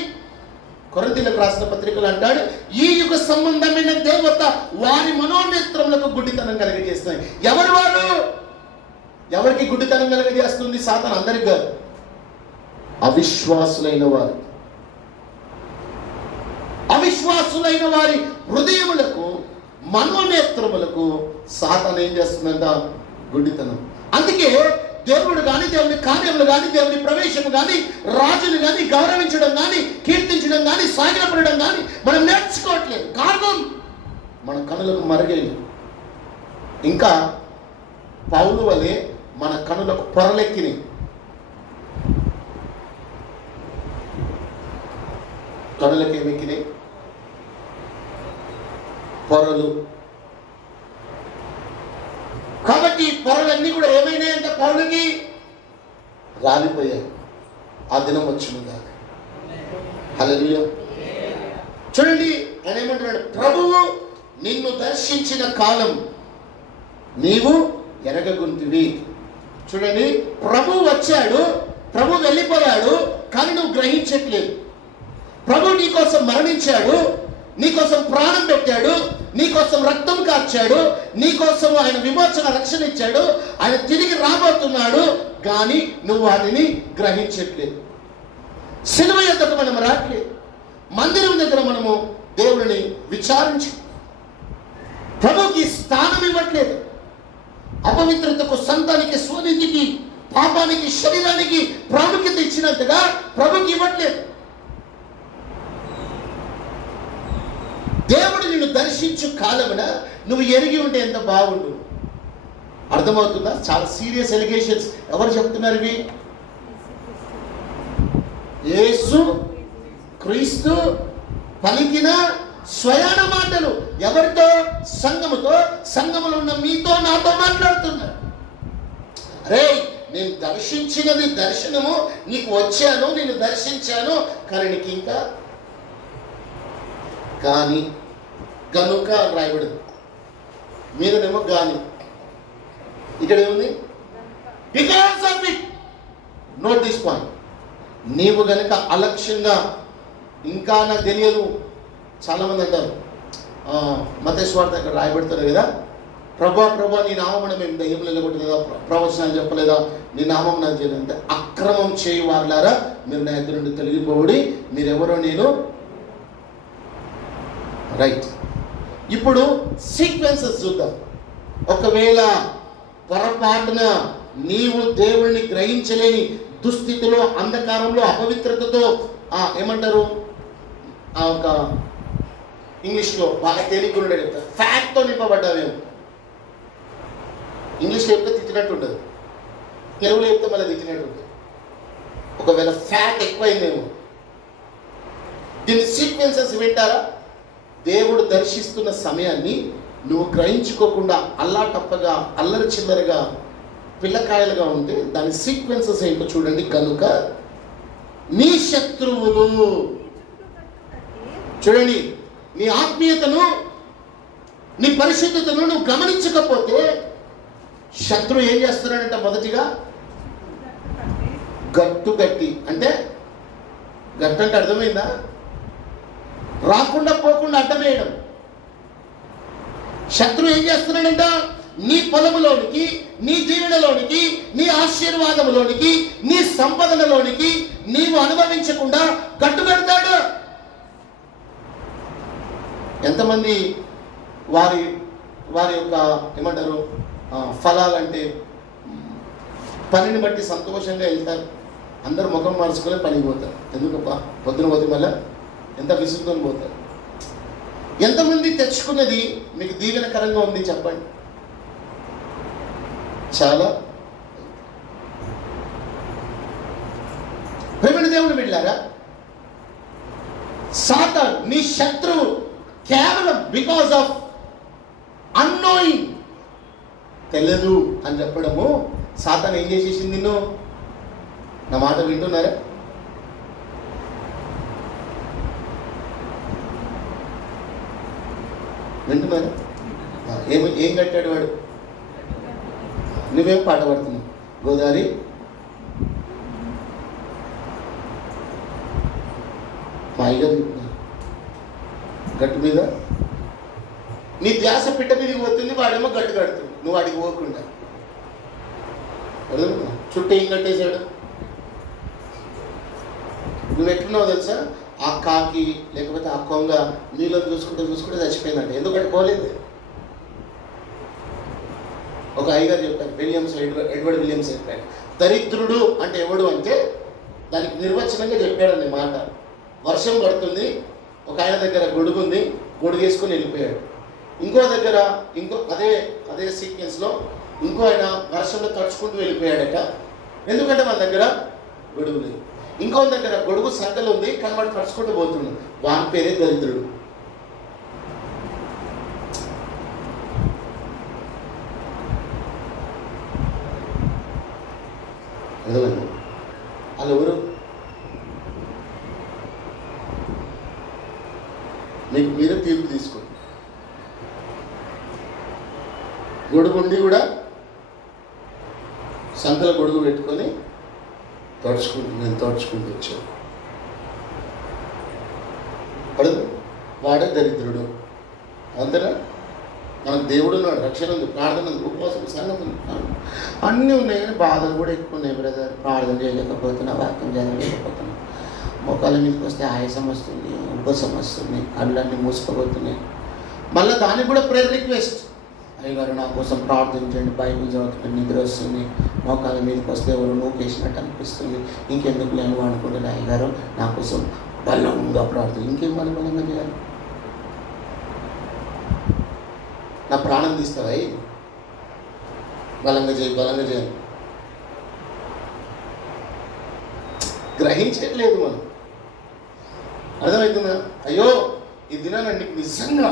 కొరింథీయులకు రాసిన పత్రికలు అంటాడు, ఈ యుగ సంబంధమైన దేవత వారి మనోనేత్రములకు గుడ్డితనం కలిగజేస్తున్నాయి. ఎవరు వారు? ఎవరికి గుడ్డితనం కలిగజేస్తుంది? సాతాను. అందరికి కాదు, అవిశ్వాసులైన వారు. అవిశ్వాసులైన వారి హృదయములకు, మనోనేత్రములకు సాతాను ఏం చేస్తుందంట? గుడ్డితనం. అందుకే దేవుడు కానీ, దేవుని కార్యములు కానీ, దేవుని ప్రవేశము కానీ, రాజుని కానీ గౌరవించడం కానీ, కీర్తించడం కానీ, సాగిలపడడం కానీ మనం నేర్చుకోవట్లేదు. కారణం మన కనులకు మరుగైన. ఇంకా పౌలు వలె మన కనులకు పొరలెక్కినాయి. కనులకు ఏమెక్కినాయి? పొరలు. కాబట్టి పొరలన్నీ కూడా ఏమైనాయంటే పౌలుకి రాలిపోయాయి. ఆ దినం వచ్చిందా? హల్లెలూయా. చూడండి ఆయన ఏమంటున్నాడు? ప్రభువు నిన్ను దర్శించిన కాలం నీవు ఎరగగుంటివి. చూడండి, ప్రభు వచ్చాడు, ప్రభు వెళ్ళిపోయాడు, కానీ నువ్వు గ్రహించట్లేదు. ప్రభు నీకోసం మరణించాడు, నీకోసం ప్రాణం పెట్టాడు, నీకోసం రక్తం కార్చాడు, నీకోసం ఆయన విమోచన రక్షణ ఇచ్చాడు, ఆయన తిరిగి రాబోతున్నాడు, కానీ నువ్వు వాటిని గ్రహించట్లేదు. సిలువ యొద్దకు మనం రావట్లేదు, మందిరం దగ్గర మనము దేవుడిని విచారించి ప్రభుకి స్థానం ఇవ్వట్లేదు. అపవిత్రతకు, సంతానికి, స్వనీతికి, పాపానికి, శరీరానికి ప్రాముఖ్యత ఇచ్చినంతగా ప్రభుకి ఇవ్వట్లేదు. దేవుడు నిన్ను దర్శించు కాలమున నువ్వు ఎరిగి ఉంటే ఎంత బాగుండు. అర్థమవుతుందా? చాలా సీరియస్ ఎలిగేషన్స్. ఎవరు చెప్తున్నారు ఇవి? యేసు క్రీస్తు పలికిన స్వయాన మాటలు. ఎవరితో? సంఘముతో. సంఘములో ఉన్న మీతో, నాతో మాట్లాడుతున్నారు. అరే, నేను దర్శించినది దర్శనము, నీకు వచ్చాను, నేను దర్శించాను, కానీ నీకు ఇంకా కానీ గనుక రాయబడింది. మీదనేమో గాని, ఇక్కడ ఏముంది? Because of it. Note this point. నీవు గనుక అలక్ష్యంగా, ఇంకా నాకు తెలియదు, చాలామంది అంటారు, మత్తయి సువార్త అక్కడ రాయబడుతుంది కదా, ప్రభా నీ నామమున మేము దయ్యములు వెళ్ళగొట్టలేదా, ప్రవచనాలు చెప్పలేదా, నీ నామం నాకు చేయలేదంటే, అక్రమం చేయి వారులారా మీరు నా దగ్గర నుండి తొలగిపోడి, మీరెవరో నేను. రైట్. ఇప్పుడు సీక్వెన్సెస్ చూద్దాం. ఒకవేళ పొరపాటున నీవు దేవుడిని గ్రహించలేని దుస్థితిలో, అంధకారంలో, అపవిత్రతతో, ఏమంటారు, ఒక ఇంగ్లీష్లో బాగా తేలికుండా చెప్తారు, ఫ్యాట్తో నింపబడ్డావేమో. ఇంగ్లీష్లో చెప్తే తిట్టినట్టు ఉంటుంది, తెలుగులో చెప్తే మళ్ళీ తిట్టినట్టు ఉంటుంది. ఒకవేళ ఫ్యాట్ ఎక్కువైందేమో. దీని సీక్వెన్సెస్ వింటారా? దేవుడు దర్శిస్తున్న సమయాన్ని నువ్వు గ్రహించుకోకుండా అల్లాటప్పగా, అల్లరి చిల్లరగా, పిల్లకాయలుగా ఉంటే దాని సీక్వెన్సెస్ ఏంటో చూడండి. కనుక నీ శత్రువులు, చూడండి, నీ ఆత్మీయతను, నీ పరిశుద్ధతను నువ్వు గమనించకపోతే శత్రువు ఏం చేస్తున్నాడంట? మొదటిగా గట్టి అంటే గట్టు అంటే అర్థమైందా? రాకుండా పోకుండా అడ్డమేయడం. శత్రువు ఏం చేస్తున్నాడంట? నీ పొలములోనికి, నీ దీవెనలోనికి, నీ ఆశీర్వాదములోనికి, నీ సంపదనలోనికి నీవు అనుభవించకుండా గట్టు పెడతాడు. ఎంతమంది వారి వారి యొక్క ఏమంటారు ఫలాలంటే పనిని బట్టి సంతోషంగా వెళ్తారు. అందరూ ముఖం మార్చుకొని పనికి పోతారు. ఎందుకప్ప పొద్దున పోతే మళ్ళీ ఎంత విసుగుకొని పోతారు. ఎంతమంది తెచ్చుకున్నది మీకు దీవెనకరంగా ఉంది చెప్పండి? చాలా. ప్రేమని దేవుని బిడ్డలారా, సాతాను నీ శత్రువు కేవలం బికాస్ ఆఫ్ అన్నోయింగ్, తెలియదు అని చెప్పడము. సాతాను ఏం చేసేసింది నిన్ను? నా మాట వింటున్నారా? వింటున్నారా? ఏం కట్టాడు వాడు? నువ్వేం పాట పడుతున్నావు? గోదావరి మాయిగా గట్టు మీద నీ ధ్యాస పిట్ట మీదకి పోతుంది, వాడేమో గట్టు కడుతుంది, నువ్వు వాడికి పోకుండా. చుట్టూ ఏం కట్టేశాడు? నువ్వు ఎట్లున్నావు తెలుసా? ఆ కాకి లేకపోతే ఆ కొంగ నీళ్ళని చూసుకుంటే చచ్చిపోయిందంట. ఎందుకంటే పోలేదు. ఒక అయ్యగారు చెప్పారు, ఎడ్వర్డ్ విలియమ్స్ చెప్పారు, దరిద్రుడు అంటే ఎవడు అంటే దానికి నిర్వచనంగా చెప్పాడని మాట. వర్షం పడుతుంది, ఒక ఆయన దగ్గర గొడుగు ఉంది, గొడుగు వేసుకొని వెళ్ళిపోయాడు. ఇంకో దగ్గర అదే సీక్వెన్స్లో ఇంకో ఆయన వర్షంలో తడుచుకుంటూ వెళ్ళిపోయాడట. ఎందుకంటే మన దగ్గర గొడుగు లేదు. ఇంకో దగ్గర గొడుగు సంకలు ఉంది, కానీ వాడు తడుచుకుంటూ పోతున్నాడు. వాని పేరే దరిద్రుడు. వాళ్ళు ఎవరు? మీకు మీరే తీర్పు తీసుకోండి. గొడుగు ఉండి కూడా సంతల గొడుగు పెట్టుకొని నేను తోడ్చుకుంటూ వచ్చాను. పడదు, వాడే దరిద్రుడు. అంతేనా? మనకు దేవుడు ఉన్నాడు, రక్షణ ఉంది, ప్రార్థన ఉంది, ఉపవాసం, సంఘం ఉంది, అన్నీ ఉన్నాయి. కానీ బాధలు కూడా ఎక్కువ ఉన్నాయి బ్రదర్. ప్రార్థన చేయలేకపోతున్నా, వాక్యం చదవలేకపోతున్నా, మోకాల మీదకి వస్తే ఆయాసం వస్తుంది, ఉపవాసం వస్తుంది, కళ్ళన్నీ మూసుకుపోతున్నాయి. మళ్ళీ దానికి కూడా ప్రేయర్ రిక్వెస్ట్, అయ్యగారు నా కోసం ప్రార్థించండి, బైబిల్ చదువుతుంటే నిద్ర వస్తుంది, మోకాల మీదకి వస్తే ఎవరు నూకేసినట్టు అనిపిస్తుంది, ఇంకెందుకు నేను అనుకుంటున్నా, అయ్యగారు నా కోసం బలంగా ప్రార్థన. ఇంకేం బలంగా చేయాలి? నా ప్రాణం తీస్తావా? బలంగా చేయాలి. గ్రహించట్లేదు మనం. అర్థమవుతుందా? అయ్యో ఈ దినాన నీకు నిజంగా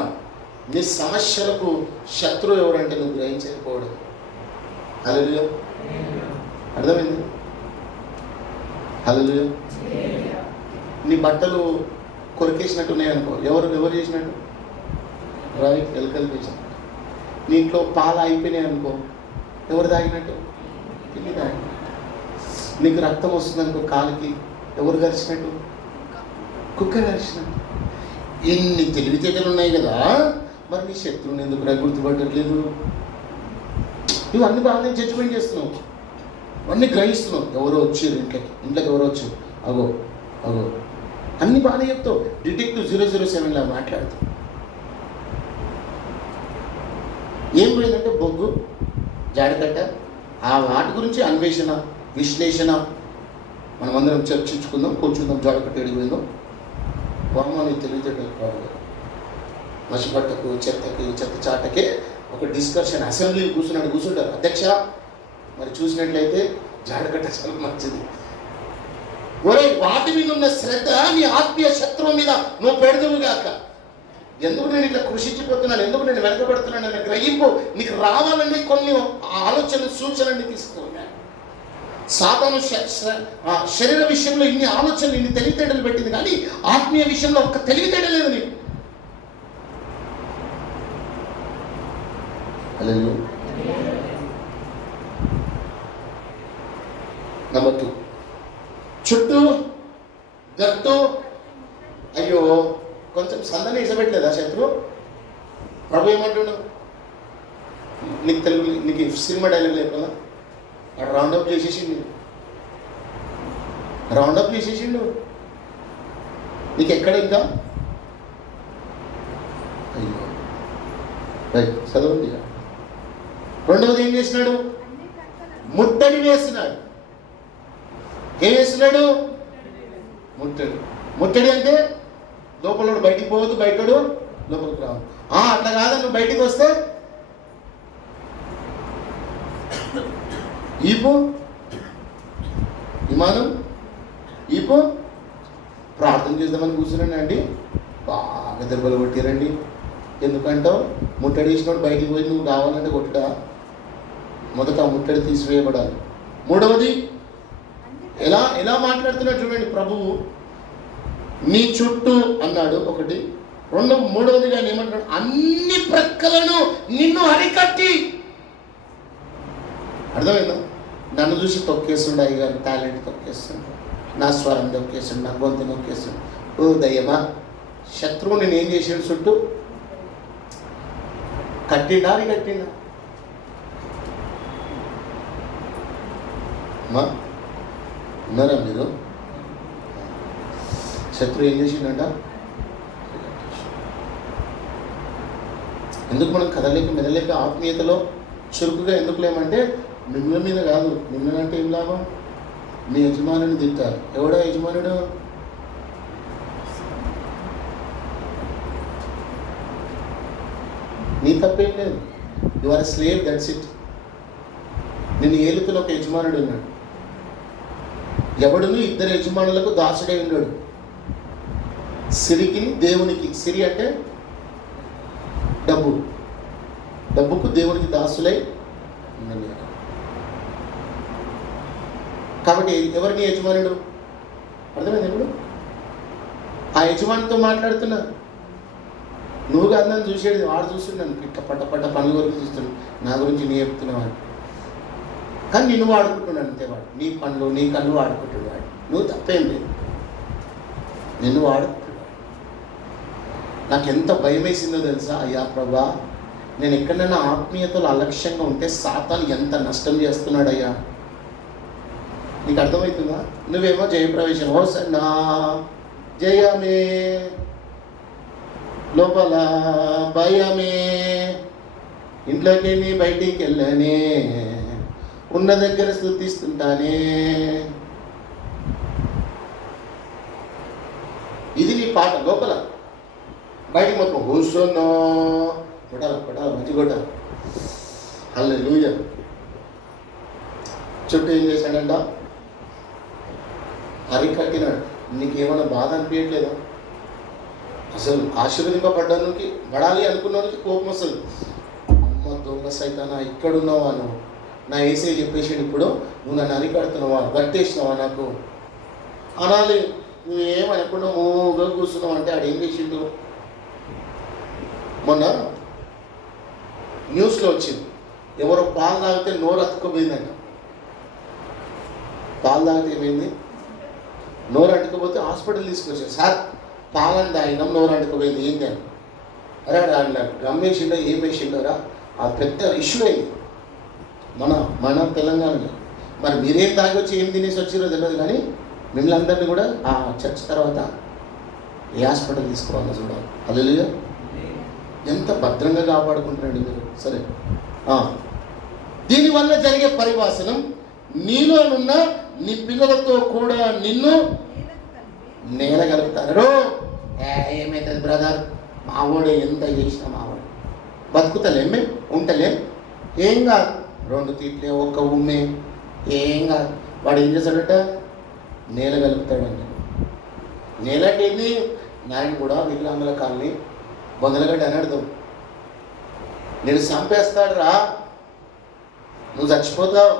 నీ సమస్యలకు శత్రువు ఎవరంటే నువ్వు గ్రహించకపోవడం. హల్లెలూయా. అర్థమైంది? హల్లెలూయా. నీ బట్టలు కొరికేసినట్టు ఉన్నాయనుకో, ఎవరు చేసినట్టు? రైట్, ఎలుకలు చేసినట్టు. నీ ఇంట్లో పాలు అయిపోయినాయి అనుకో, ఎవరు తాగినట్టు? పిల్లి తాగినట్టు. నీకు రక్తం వస్తుందనుకో కాలికి, ఎవరు గరిచినట్టు? కుక్క గరిచినట్టు. ఇన్ని తెలివితేటలు ఉన్నాయి కదా, మరి నీ శత్రువుని ఎందుకు గుర్తుపట్టట్లేదు? ఇవన్నీ బాగానే జడ్జిమెంట్ చేస్తున్నావు, అన్నీ గ్రహిస్తున్నావు. ఎవరో వచ్చారు ఇంట్లోకి ఎవరో వచ్చారు, అగో అన్నీ బాగానే చెప్తావు. డిటెక్టివ్ 007 లా మాట్లాడుతావు. ఏం పోయిందంటే బొగ్గు, జాడికట్ట, ఆ వాటి గురించి అన్వేషణ, విశ్లేషణ మనమందరం చర్చించుకుందాం, కూర్చుందాం. జాడికట్ట ఎడిపోయిందో బొమ్మని తెలివితేటలు కావాలి. మసిపట్టకు, చెత్తకి, చెత్త చాటకే ఒక డిస్కషన్. అసెంబ్లీ కూర్చుంటారు అధ్యక్ష. మరి చూసినట్లయితే జాడికట్ట చాలా మంచిది. ఒరే, వాటి మీద ఉన్న శ్రద్ధ నీ ఆత్మీయ శత్రువు మీద నువ్వు పెడదువు గాక. ఎందుకు నేను ఇట్లా కృషించిపోతున్నాను, ఎందుకు నేను వెనకబడుతున్నాను అనే గ్రహింపు నీకు రావాలని కొన్ని ఆలోచనలు, సూచనలు తీసుకున్నాను. సాతాను శరీర విషయంలో ఇన్ని ఆలోచనలు, ఇన్ని తెలివితేటలు పెట్టింది, కానీ ఆత్మీయ విషయంలో ఒక్క తెలివితేట లేదు నీకు. నెంబర్ 2, చుట్టూ గట్టు. అయ్యో కొంచెం సందని ఇసబెట్టలేదా శత్రువు? ప్రభు ఏమంటున్నాడు? నీకు తెలుగు, నీకు సినిమా డైలాగ్ లేకుండా రౌండప్ చేసేసిండు. నీకు ఎక్కడ ఇంకా? అయ్యో రైట్, చదవండి. రెండవది ఏం చేసినాడు? ముట్టడి వేసినాడు. ఏం వేసినాడు? ముట్టడి అంటే లోపల బయటికి పోవద్దు, బయటడు లోపలికి రావు. అట్లా కాదా, నువ్వు బయటికి వస్తే ఈపు విమానం, ఈపు ప్రార్థన చేద్దామని కూర్చున్నాను అండి, బాగా దెబ్బలు కొట్టిరండి. ఎందుకంటావు? ముట్టడి వేసినోడు బయటికి పోయి నువ్వు కావాలంటే కొట్టడా? మొదట ఆ ముట్టడి తీసివేయబడాలి. మూడవది ఎలా మాట్లాడుతున్నాడు చూడండి ప్రభువు. నీ చుట్టూ అన్నాడు ఒకటి. మూడవదిగా ఏమంటాడు? అన్ని ప్రక్కలను నిన్ను అరికట్టి. అర్థమైందా? నన్ను చూసి తొక్కేస్తుండే అయ్యగారు, టాలెంట్ తొక్కేస్తుండే, నా స్వరం తొక్కేస్తుండే, నా గొంతు నొక్కేస్తుండే. ఓ దయ్యమా, శత్రువు నేను ఏం చేసాడు? చుట్టూ కట్టిండా? అమ్మా ఉన్నారా మీరు? శత్రువు ఏం చేసిండంట? ఎందుకు మనం కదలేక మెదలేక ఆత్మీయతలో చురుకుగా ఎందుకు లేమంటే, మిమ్మల్ని మీద కాదు. మిమ్మల్ని అంటే ఏం లాభం? మీ యజమానుని తిట్టారు. ఎవడో యజమానుడు? నీ తప్పేం లేదు. You are slave, that's it. నిన్ను ఏలుతున్న ఒక యజమానుడు ఉన్నాడు. ఎవడును ఇద్దరు యజమానులకు దాసుడై ఉన్నాడు. సిరికి దేవునికి. సిరి అంటే డబ్బు, డబ్బుకు దేవునికి దాసులై ఉన్నది. కాబట్టి ఎవరిని యజమానుడు? అర్థమైంది? ఇప్పుడు ఆ యజమానితో మాట్లాడుతున్నారు. నువ్వు కాదు నన్ను చూసేది, వాడు చూస్తున్నాను ఇట్లా పట్ట పనుల వరకు చూస్తున్నాడు, నా గురించి నీ చెప్తున్నావు. కానీ నిన్ను వాడుకుంటున్నాడు అంతే. వాడు నీ పనులు నీ కళ్ళు వాడుకుంటున్నాడు. నువ్వు తప్పేం లేదు, నిన్ను వాడుకుంటున్నాడు. నాకు ఎంత భయం వేసిందో తెలుసా? అయ్యా ప్రభా, నేను ఎక్కడైనా ఆత్మీయతలో అలక్ష్యంగా ఉంటే సాతాను ఎంత నష్టం చేస్తున్నాడయ్యా. నీకు అర్థమవుతుందా? నువ్వేమో జయప్రవేశం, హోసన్నా జయమే, లోపల భయమే, ఇంట్లోకి వెళ్ళి బయటికి వెళ్ళనే, ఉన్న దగ్గర స్తుతిస్తుంటానే. ఇది నీ పాట. లోపల బయటికి మొత్తం హోసన్నా కొట్టాలి మంచి కొట్టాలి. హల్లెలూయా. చుట్టూ ఏం చేశాడంట? అరికట్టినాడు. నీకేమైనా బాధ అనిపించట్లేదా? అసలు ఆశీర్వదింపబడ్డానికి పడాలి అనుకున్నవాడికి కోపం వస్తుంది. అమ్మ దొంగ సైతానా, ఇక్కడున్నావా నువ్వు? నా ఏసీ చెప్పేసాడు, ఇప్పుడు నువ్వు నన్ను అరికడుతున్నావా, గట్టేసినావా నాకు అనాలి. నువ్వేమనకుండా మూగా కూర్చున్నావు అంటే ఆడు ఏం చేసిండు? మొన్న న్యూస్లో వచ్చింది, ఎవరో పాలు తాగితే నోరు అతుక్కుపోయిందంట. పాలు తాగితే ఏమైంది? నోరు అంటుకుపోతే హాస్పిటల్ తీసుకొచ్చారు. సార్ పాలను తాగినాం, నోరు అంటుకుపోయింది, ఏంటి అని. అరే అన్నాడు, గమ్మేసిండో ఏం వేసిండోరా, ఆ పెద్ద ఇష్యూ అయింది మన తెలంగాణలో. మరి మీరేం తాగి వచ్చి ఏం తినేసి వచ్చిరో తెలియదు, కానీ మిమ్మల్ని అందరినీ కూడా ఆ చర్చ తర్వాత ఏ హాస్పిటల్ తీసుకోవాలో చూడాలి. హల్లెలూయా. ఎంత భద్రంగా కాపాడుకుంటున్నాడు మీరు. సరే, దీనివల్ల జరిగే పరివాసనం, నీలోనున్న నీ పిల్లలతో కూడా నిన్ను నేలగలుగుతారు. ఏమవుతుంది బ్రదర్, మావోడే ఎంత చేసినా మావోడే బతుకుతలేం, మేము ఉంటలేం, ఏం కాదు, 2 తీట్లే ఒక్క ఉమ్మే, ఏం కాదు. వాడు ఏం చేశాడట? నేలగలుగుతాడంట. నేలటేంది? నాయన కూడా వికలాంగుల కాలనీ బొందలగడ్డ అని అర్థం. నేను చంపేస్తాడు రా, నువ్వు చచ్చిపోతావు.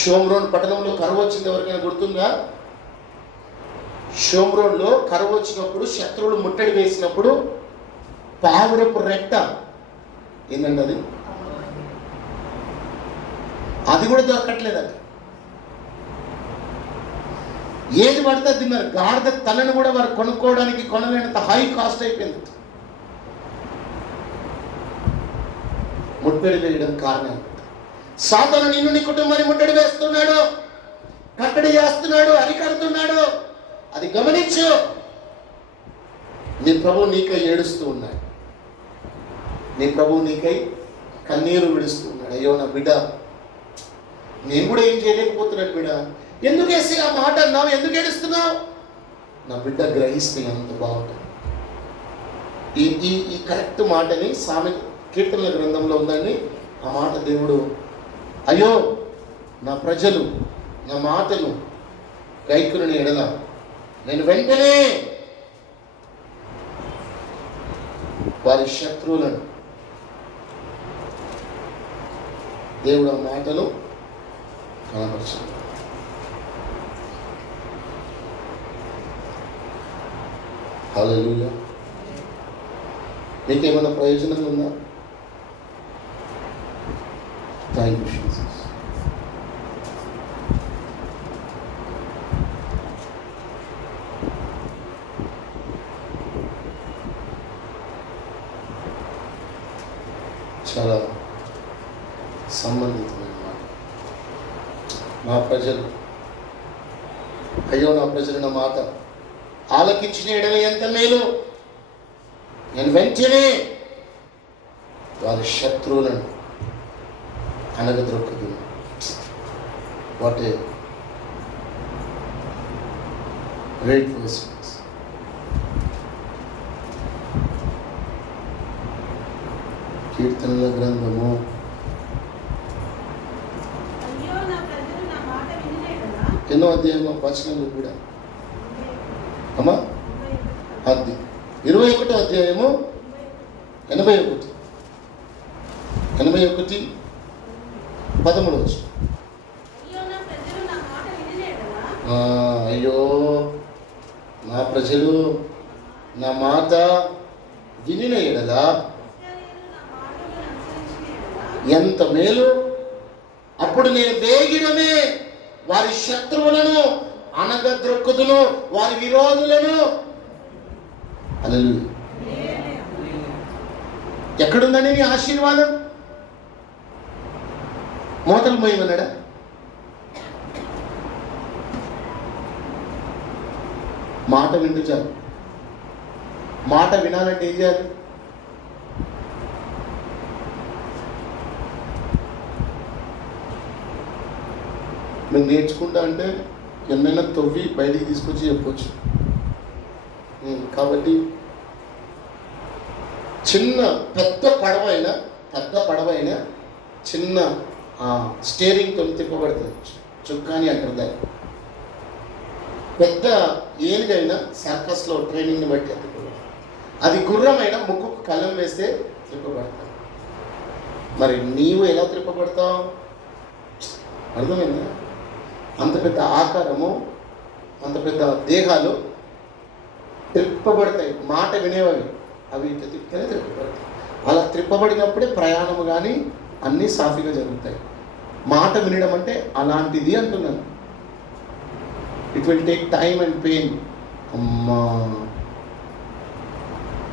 షోమ్రోన్ పట్టణంలో కరువు వచ్చింది, ఎవరికైనా గుర్తుందా? షోమ్రోన్లో కరువు వచ్చినప్పుడు, శత్రువులు ముట్టడి వేసినప్పుడు పావురపు రెట్ట ఏంటంటే అది కూడా దొరకట్లేదట. ఏది పడితే తిన్నారు. గాడిద తలను కూడా వారు కొనుక్కోవడానికి కొనలేనంత హై కాస్ట్ అయిపోయింది. ముట్టడి వేయడం కారణం సాతాను నిన్ను నీ కుటుంబాన్ని ముట్టడి వేస్తున్నాడు, కట్టడి చేస్తున్నాడు, అరికడుతున్నాడు. అది గమనించు. నీ ప్రభువు నీకై ఏడుస్తూ ఉన్నాడు, నీ ప్రభువు నీకై కన్నీరు విడుస్తూ ఉన్నాడు. అయ్యో నా బిడ్డ, నేను కూడా ఏం చేయలేకపోతున్నాడు బిడ్డ, ఎందుకు వేసి ఆ మాట అన్నావు, ఎందుకు ఏడుస్తున్నావు? నా బిడ్డ గ్రహిస్తే ఎంత బాగుంటుంది. ఈ కరెక్ట్ మాటని సామెత కీర్తనల గ్రంథంలో ఉందండి. ఆ మాట దేవుడు, అయ్యో నా ప్రజలు నా మాటను గైకొనిన ఎడల నేను వెంటనే వారి శత్రువులను, దేవుడు ఆ మాటను కనపరచాడు. హల్లెలూయా. మీకేమైనా ప్రయోజనం ఉందా? Thank you Jesus. చాలా సంబంధితమైన మాట. నా ప్రజలు, అయ్యో నా ప్రజలు నా మాట ఆలకించిన ఎడల ఎంత మేలు, నేను వెంటనే వారి శత్రువులను అనగదొక్కుతుంది. What a great verse. కీర్తనల గ్రంథము 8వ అధ్యాయంలో వచనాలు కూడా అమ్మా, అది 21వ అధ్యాయము 81 13 వచ్చి. అయ్యో నా ప్రజలు నా మాట వినిన ఎడల ఎంత మేలు. అప్పుడు నేను వేగిరమే వారి శత్రువులను అనగద్రొక్కుదును, వారి విరోధులను. హల్లెలూయా. ఎక్కడుందని నీ ఆశీర్వాదం? మోతలు మోయమన్నాడా? మాట వింటూ చాలు. మాట వినాలంటే ఏం చేయాలి? మేము నేర్చుకుంటా అంటే ఎన్నైనా తవ్వి బయటికి తీసుకొచ్చి చెప్పొచ్చు. కాబట్టి పెద్ద పడవైనా చిన్న స్టీరింగ్తో తిప్పబడుతుంది. చుక్కాని అంటారు దాన్ని. పెద్ద ఏనుగైనా సర్కస్లో ట్రైనింగ్ని బట్టి తిప్పబడుతుంది. అది గుర్రమైన ముక్కుకు కళ్ళం వేస్తే తిప్పబడతావు. మరి నీవు ఎలా తిప్పబడతావు? అర్థమైందా? అంత పెద్ద ఆకారము, అంత పెద్ద దేహాలు త్రిప్పబడతాయి. మాట వినేవాళ్ళు అవి తిప్పితేనే త్రిప్పబడతాయి. అలా త్రిప్పబడినప్పుడే ప్రయాణము కానీ అన్నీ సాఫీగా జరుగుతాయి. మాట వినడం అంటే అలాంటిది అంటున్నాను. It will take time and pain. అమ్మా,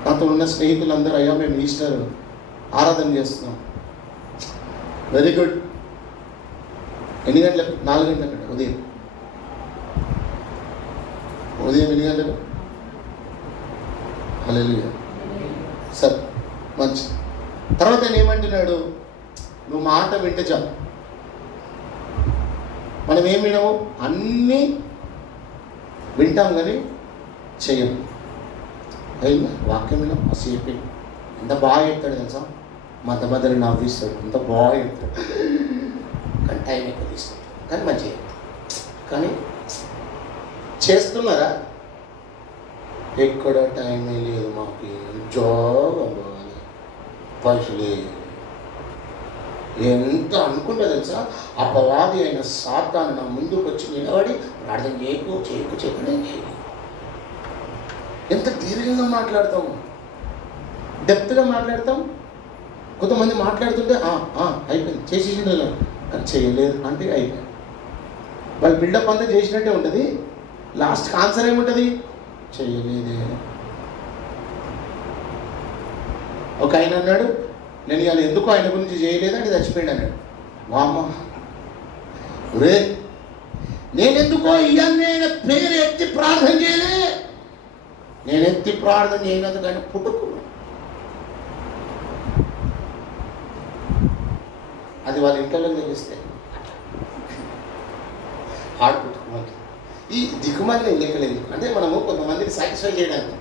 నాతో ఉన్న స్నేహితులందరూ అయ్యా మేము ఈస్టర్ ఆరాధన చేస్తున్నాం. Very good. ఎన్ని గంటలకు? 4 గంటలకంట ఉదయం ఎన్ని గంటలకు? హల్లెలూయా. సరే, మంచి. తర్వాత ఆయన ఏమంటున్నాడు? నువ్వు మాట వింటే చాలు. మనం ఏం వినము? అన్నీ వింటాం కానీ చెయ్యం. అయిందా? వాక్యం విన్నాం, అసేపు ఎంత బాగా చెప్తాడు తెలుసా? మధ్యని నవ్విస్తాడు, ఎంత బాగా చెప్తాడు. కానీ టైం ఎక్కువ తీసుకుంటాడు, కానీ మంచిగా చెప్తాడు. కానీ చేస్తున్నారా? ఎక్కడ టైమే లేదు మాకు, జాబ్ అవ్వాలి, పైసలే ఎంత అనుకుంటా తెలుసా? అపవాది అయిన సాతాను నా ముందుకు వచ్చి నిలబడి ప్రార్థన చేయకుండా ఎంత దీర్ఘంగా మాట్లాడతాము, డెప్త్గా మాట్లాడతాం. కొంతమంది మాట్లాడుతుంటే అయిపోయింది చేసేసింది, కానీ చేయలేదు అంటే అయిపోయింది. వాళ్ళు బిల్డప్ అంతా చేసినట్టే ఉంటుంది, లాస్ట్కి ఆన్సర్ ఏముంటుంది? చేయలేదే. ఒక ఆయన అన్నాడు, నేను ఇవాళ ఎందుకు ఆయన గురించి చేయలేదు అంటే చచ్చిపోయాడు అన్నాడు. వామ్మ రే, నేనెందుకో ఇవన్నీ ఆయన పేరు ఎత్తి ప్రార్థన చేయలే. నేను ఎత్తి ప్రార్థన చేయలేదు కానీ పుట్టుకు అది వాళ్ళ ఇంట్లో తెలిస్తే ఆడుకుంటున్నాం. ఈ దిగుమని లెక్కలేదు అంటే మనము కొంతమందిని సాటిస్ఫై చేయడానికి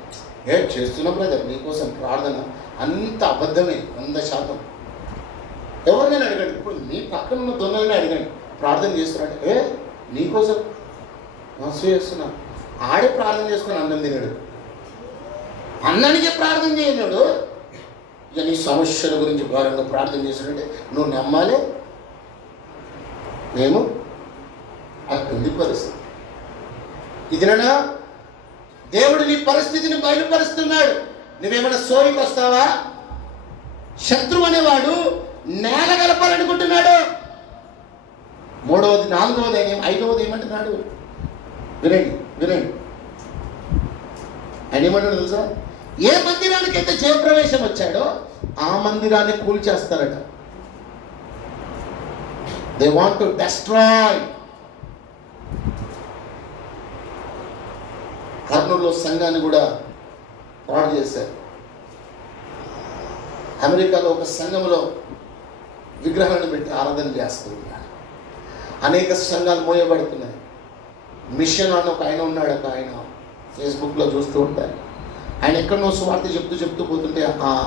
చేస్తున్నాం బ్రదర్, నీకోసం ప్రార్థన అంత అబద్ధమే 100%. ఎవరినైనా అడగండి, ఇప్పుడు మీ పక్కన ఉన్న దొంగలని అడగండి, ప్రార్థన చేస్తున్నాడు, నీకోసం మస్తు చేస్తున్నా. ఆడే ప్రార్థన చేసుకుని అన్నం తినాడు, అన్నానికే ప్రార్థన చేయనాడు. ఇక నీ సమస్యల గురించి భారంగా ప్రార్థన చేసినట్టే నువ్వు నమ్మాలి. మేము అట్టుంది పరిస్థితి. ఇదినా దేవుడు నీ పరిస్థితిని బయలుపరుస్తున్నాడు. నువ్వేమైనా సోరికి వస్తావా? శత్రువు అనేవాడు నేల గలపాలనుకుంటున్నాడు. 3వది 4వది 5వది ఏమంటున్నాడు? వినండి. ఆయన ఏమంటాడు తెలుసా? ఏ మందిరానికి అయితే జయప్రవేశం వచ్చాడో ఆ మందిరాన్ని కూల్చేస్తారట. They want to destroy. కర్నూలులో సంఘాన్ని కూడా పాడు చేశారు. అమెరికాలో ఒక సంఘంలో విగ్రహాలను పెట్టి ఆరాధన చేస్తున్నారు. అనేక సంఘాలు మోయబడుతున్నాయి. మిషన్ అని ఒక ఆయన ఉన్నాడు, ఒక ఆయన ఫేస్బుక్లో చూస్తూ ఉంటారు. ఆయన ఎక్కడో సువార్త చెప్తూ పోతుంటే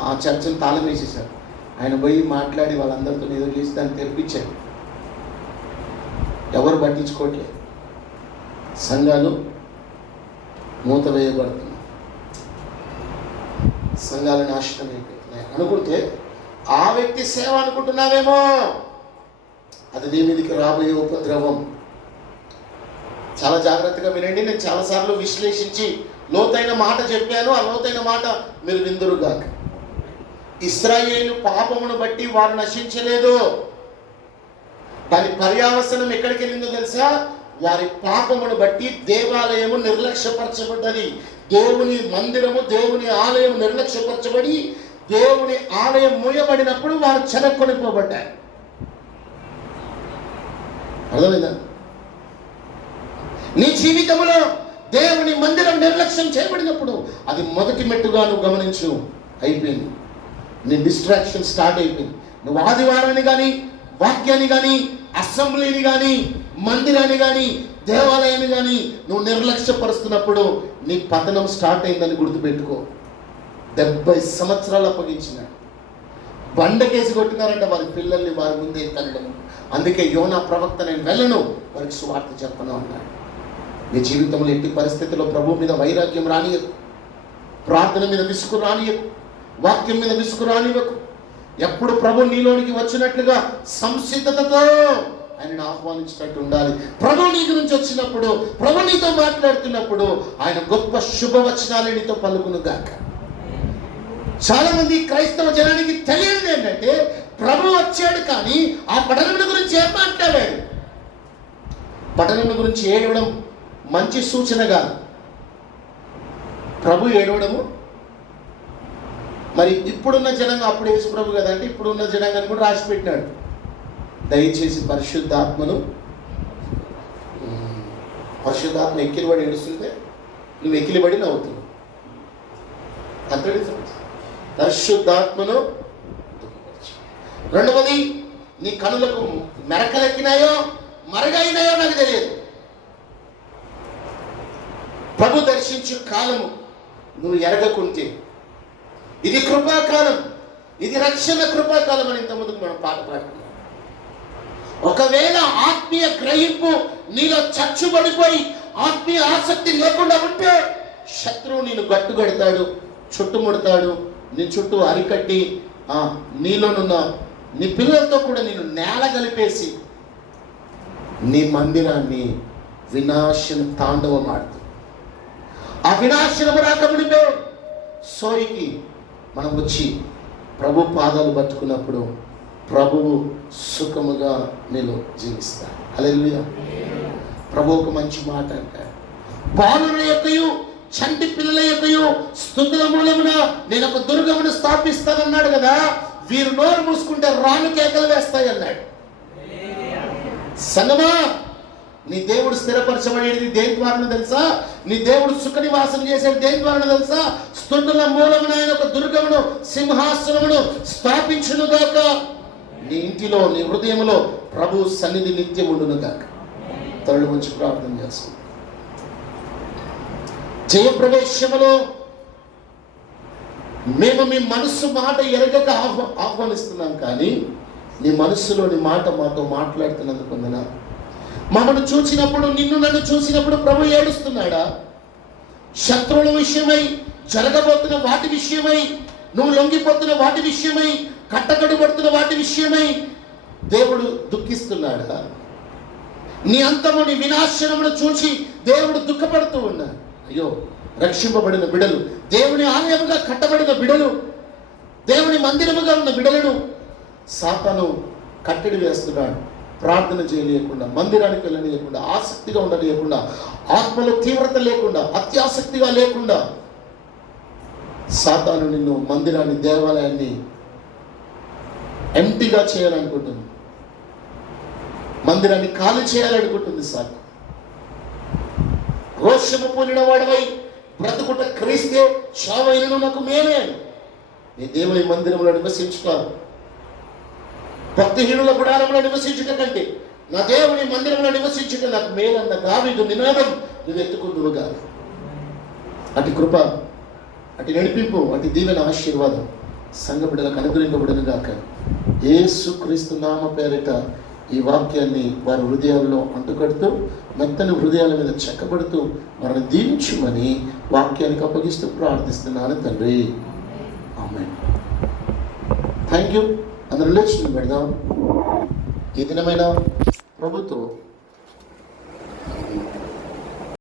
ఆ చర్చను తాళం వేసేసారు. ఆయన పోయి మాట్లాడి వాళ్ళందరితో ఏదో చేసి దాన్ని తెరిపించారు. ఎవరు పట్టించుకోవట్లేదు. సంఘాలు మూత వేయబడుతున్నాయి, సంఘాలు నాశనం అయిపోతున్నాయి. అనుకుంటే ఆ వ్యక్తి సేవ అనుకుంటున్నావేమో, అది నీ మీదకి రాబోయే ఉపద్రవం. చాలా జాగ్రత్తగా వినండి. నేను చాలాసార్లు విశ్లేషించి లోతైన మాట చెప్పాను, ఆ లోతైన మాట మీరు విందురుగాక. ఇశ్రాయేలు పాపమును బట్టి వారు నశించలేదు. దాని పర్యావసనం ఎక్కడికి వెళ్ళిందో తెలుసా? వారి పాపమును బట్టి దేవాలయము నిర్లక్ష్యపరచబడ్డది. దేవుని మందిరము, దేవుని ఆలయం నిర్లక్ష్యపరచబడి దేవుని ఆలయం మూయబడినప్పుడు వారు చెరక్కొనిపోబడ్డారు. అర్థమైందా? నీ జీవితంలో దేవుని మందిరం నిర్లక్ష్యం చేయబడినప్పుడు అది మొదటి మెట్టుగా నువ్వు గమనించు, అయిపోయింది. నీ డిస్ట్రాక్షన్ స్టార్ట్ అయిపోయింది. నువ్వు ఆదివారాన్ని కానీ, వాక్యాన్ని కానీ, అసెంబ్లీని కానీ, మందిరాన్ని కానీ, దేవాలయాన్ని కానీ నువ్వు నిర్లక్ష్యపరుస్తున్నప్పుడు నీ పతనం స్టార్ట్ అయిందని గుర్తుపెట్టుకో. 70 సంవత్సరాలు అప్పగించిన బండకేసి కొట్టినారంట వారి పిల్లల్ని వారి ముందే తల్లడం. అందుకే యోనా ప్రవక్త నేను వెళ్ళను, వారికి సువార్త చెప్పను అన్నాడు. నీ జీవితంలో ఎట్టి పరిస్థితుల్లో ప్రభు మీద వైరాగ్యం రానియకు, ప్రార్థన మీద విసుగు రానియకు, వాక్యం మీద విసుగు రానివ్వకు. ఎప్పుడు ప్రభు నీలోనికి వచ్చినట్లుగా సంసిద్ధతతో ఆయనను ఆహ్వానించినట్టు ఉండాలి. ప్రభు నీ గురించి వచ్చినప్పుడు, ప్రభు నీతో మాట్లాడుతున్నప్పుడు ఆయన గొప్ప శుభవచనాలు నీతో పలుకును గాక. చాలా మంది క్రైస్తవ జనానికి తెలియదు ఏంటంటే ప్రభు వచ్చాడు కానీ ఆ పట్టణం గురించి ఏం మాట్లాడాడు. పట్టణం గురించి ఏడవడం మంచి సూచనగా, ప్రభు ఏడవడము. మరి ఇప్పుడున్న జనంగా, అప్పుడు యేసు ప్రభు కదా అంటే ఇప్పుడున్న జనంగాని కూడా రాసి పెట్టినాడు, దయచేసి పరిశుద్ధాత్మను, పరిశుద్ధాత్మ ఎక్కిలిబడి ఏడుస్తుంటే నువ్వు ఎక్కిలిబడి నవ్వుతున్నావు. అంతటి పరిశుద్ధాత్మను. రెండవది, నీ కనులకు మెరకలెక్కినాయో మరగైనాయో నాకు తెలియదు. ప్రభు దర్శించు కాలము నువ్వు ఎరగకుంటే, ఇది కృపాకాలం, ఇది రక్షణ కృపాకాలం అని ఇంతకుముందుకు మనం పాట పాడుతున్నాం. ఒకవేళ ఆత్మీయ గ్రహింపు నీలో చచ్చుబడిపోయి ఆత్మీయ ఆసక్తి లేకుండా ఉంటే శత్రువు నేను గట్టుగడతాడు, చుట్టుముడతాడు, నీ చుట్టూ అరికట్టి నీలోనున్న నీ పిల్లలతో కూడా నేను నేల కలిపేసి నీ మందిరాన్ని వినాశన తాండవం ఆడుతుంది. ఆ వినాశనము రాకమునిపే సోయికి మనం వచ్చి ప్రభు పాదాలు పట్టుకున్నప్పుడు ప్రభువు సుఖముగా నేను జీవిస్తాను. హల్లెలూయా. ప్రభు ఒక మంచి మాట అంటాడు, బాలుల యొక్కయు చంటి పిల్లల యొక్కయు స్తుతుల మూలమున నేను ఒక దుర్గమును స్థాపిస్తానన్నాడు కదా. వీరు నోరు మూసుకుంటే రాళ్ళు కేకలు వేస్తాయి అన్నాడు. సంగమా, నీ దేవుడు స్థిరపరచబడేది దేని ద్వారా తెలుసా? నీ దేవుడు సుఖ నివాసం చేసేది దేని ద్వారా తెలుసా? స్తుతుల మూలమున ఆయన ఒక దుర్గమును, సింహాసనమును స్థాపించునుగాక. నీ ఇంటిలో, నీ హృదయంలో ప్రభు సన్నిధి నిత్యం ఉండునుగాక. తరలి మంచి ప్రార్థన చేసుకుంటాం. జయప్రవేశములో మేము మీ మనస్సు మాట ఎరగక ఆహ్వానిస్తున్నాం, కానీ నీ మనస్సులోని మాట మాతో మాట్లాడుతున్నందుకు వందనాలు. మమ్మల్ని చూసినప్పుడు, నిన్ను నన్ను చూసినప్పుడు ప్రభు ఏడుస్తున్నాడా? శత్రువుల విషయమై, జరగబోతున్న వాటి విషయమై, నువ్వు లొంగిపోతున్న వాటి విషయమై, కట్టకడుబడుతున్న వాటి విషయమై దేవుడు దుఃఖిస్తున్నాడా? నీ అంతము, నీ వినాశనమును చూసి దేవుడు దుఃఖపడుతూ ఉన్నాడు. అయ్యో, రక్షింపబడిన బిడలు, దేవుని ఆలయముగా కట్టబడిన బిడలు, దేవుని మందిరముగా ఉన్న బిడలను సాతాను కట్టడి వేస్తున్నాడు. ప్రార్థన చేయలేకుండా, మందిరానికి వెళ్ళనీయకుండా, ఆసక్తిగా ఉండలేకుండా, ఆత్మలో తీవ్రత లేకుండా, అత్యాసక్తిగా లేకుండా సాతాను నిన్ను, మందిరాన్ని, దేవాలయాన్ని ఎంటీగా చేయాలనుకుంటుంది. మందిరాన్ని ఖాళీ చేయాలనుకుంటుంది. సాతాను రోషము పూనిన వాడవై బ్రతుకుట క్రీస్తే, చావైనను నాకు మేలే అని నీ దేవుని మందిరంలో నివసించుతాను. భక్తిహీనుల గుడారంలో నివసించుట కంటే నా దేవుని మందిరంలో నివసించుట నాకు మేలన్న దావీదు నినాదం నువ్వు ఎత్తుకుందువుగా. అటు కృప, అటు నడిపింపు, అటు దీవెన, ఆశీర్వాదం సంఘ బిడ్డలకు అనుగ్రహింపబడును గాక. యేసుక్రీస్తు నామ పేరిట ఈ వాక్యాన్ని వారి హృదయాల్లో అంటుకడుతూ, మెత్తని హృదయాల మీద చెక్కబడుతూ వారిని దీవించుమని వాక్యానికి అప్పగిస్తూ ప్రార్థిస్తున్నాను తండ్రి. ఆమేన్. Thank you. అందరూ లేచి పెడదాం. ఈ దినమైన ప్రభుత్వం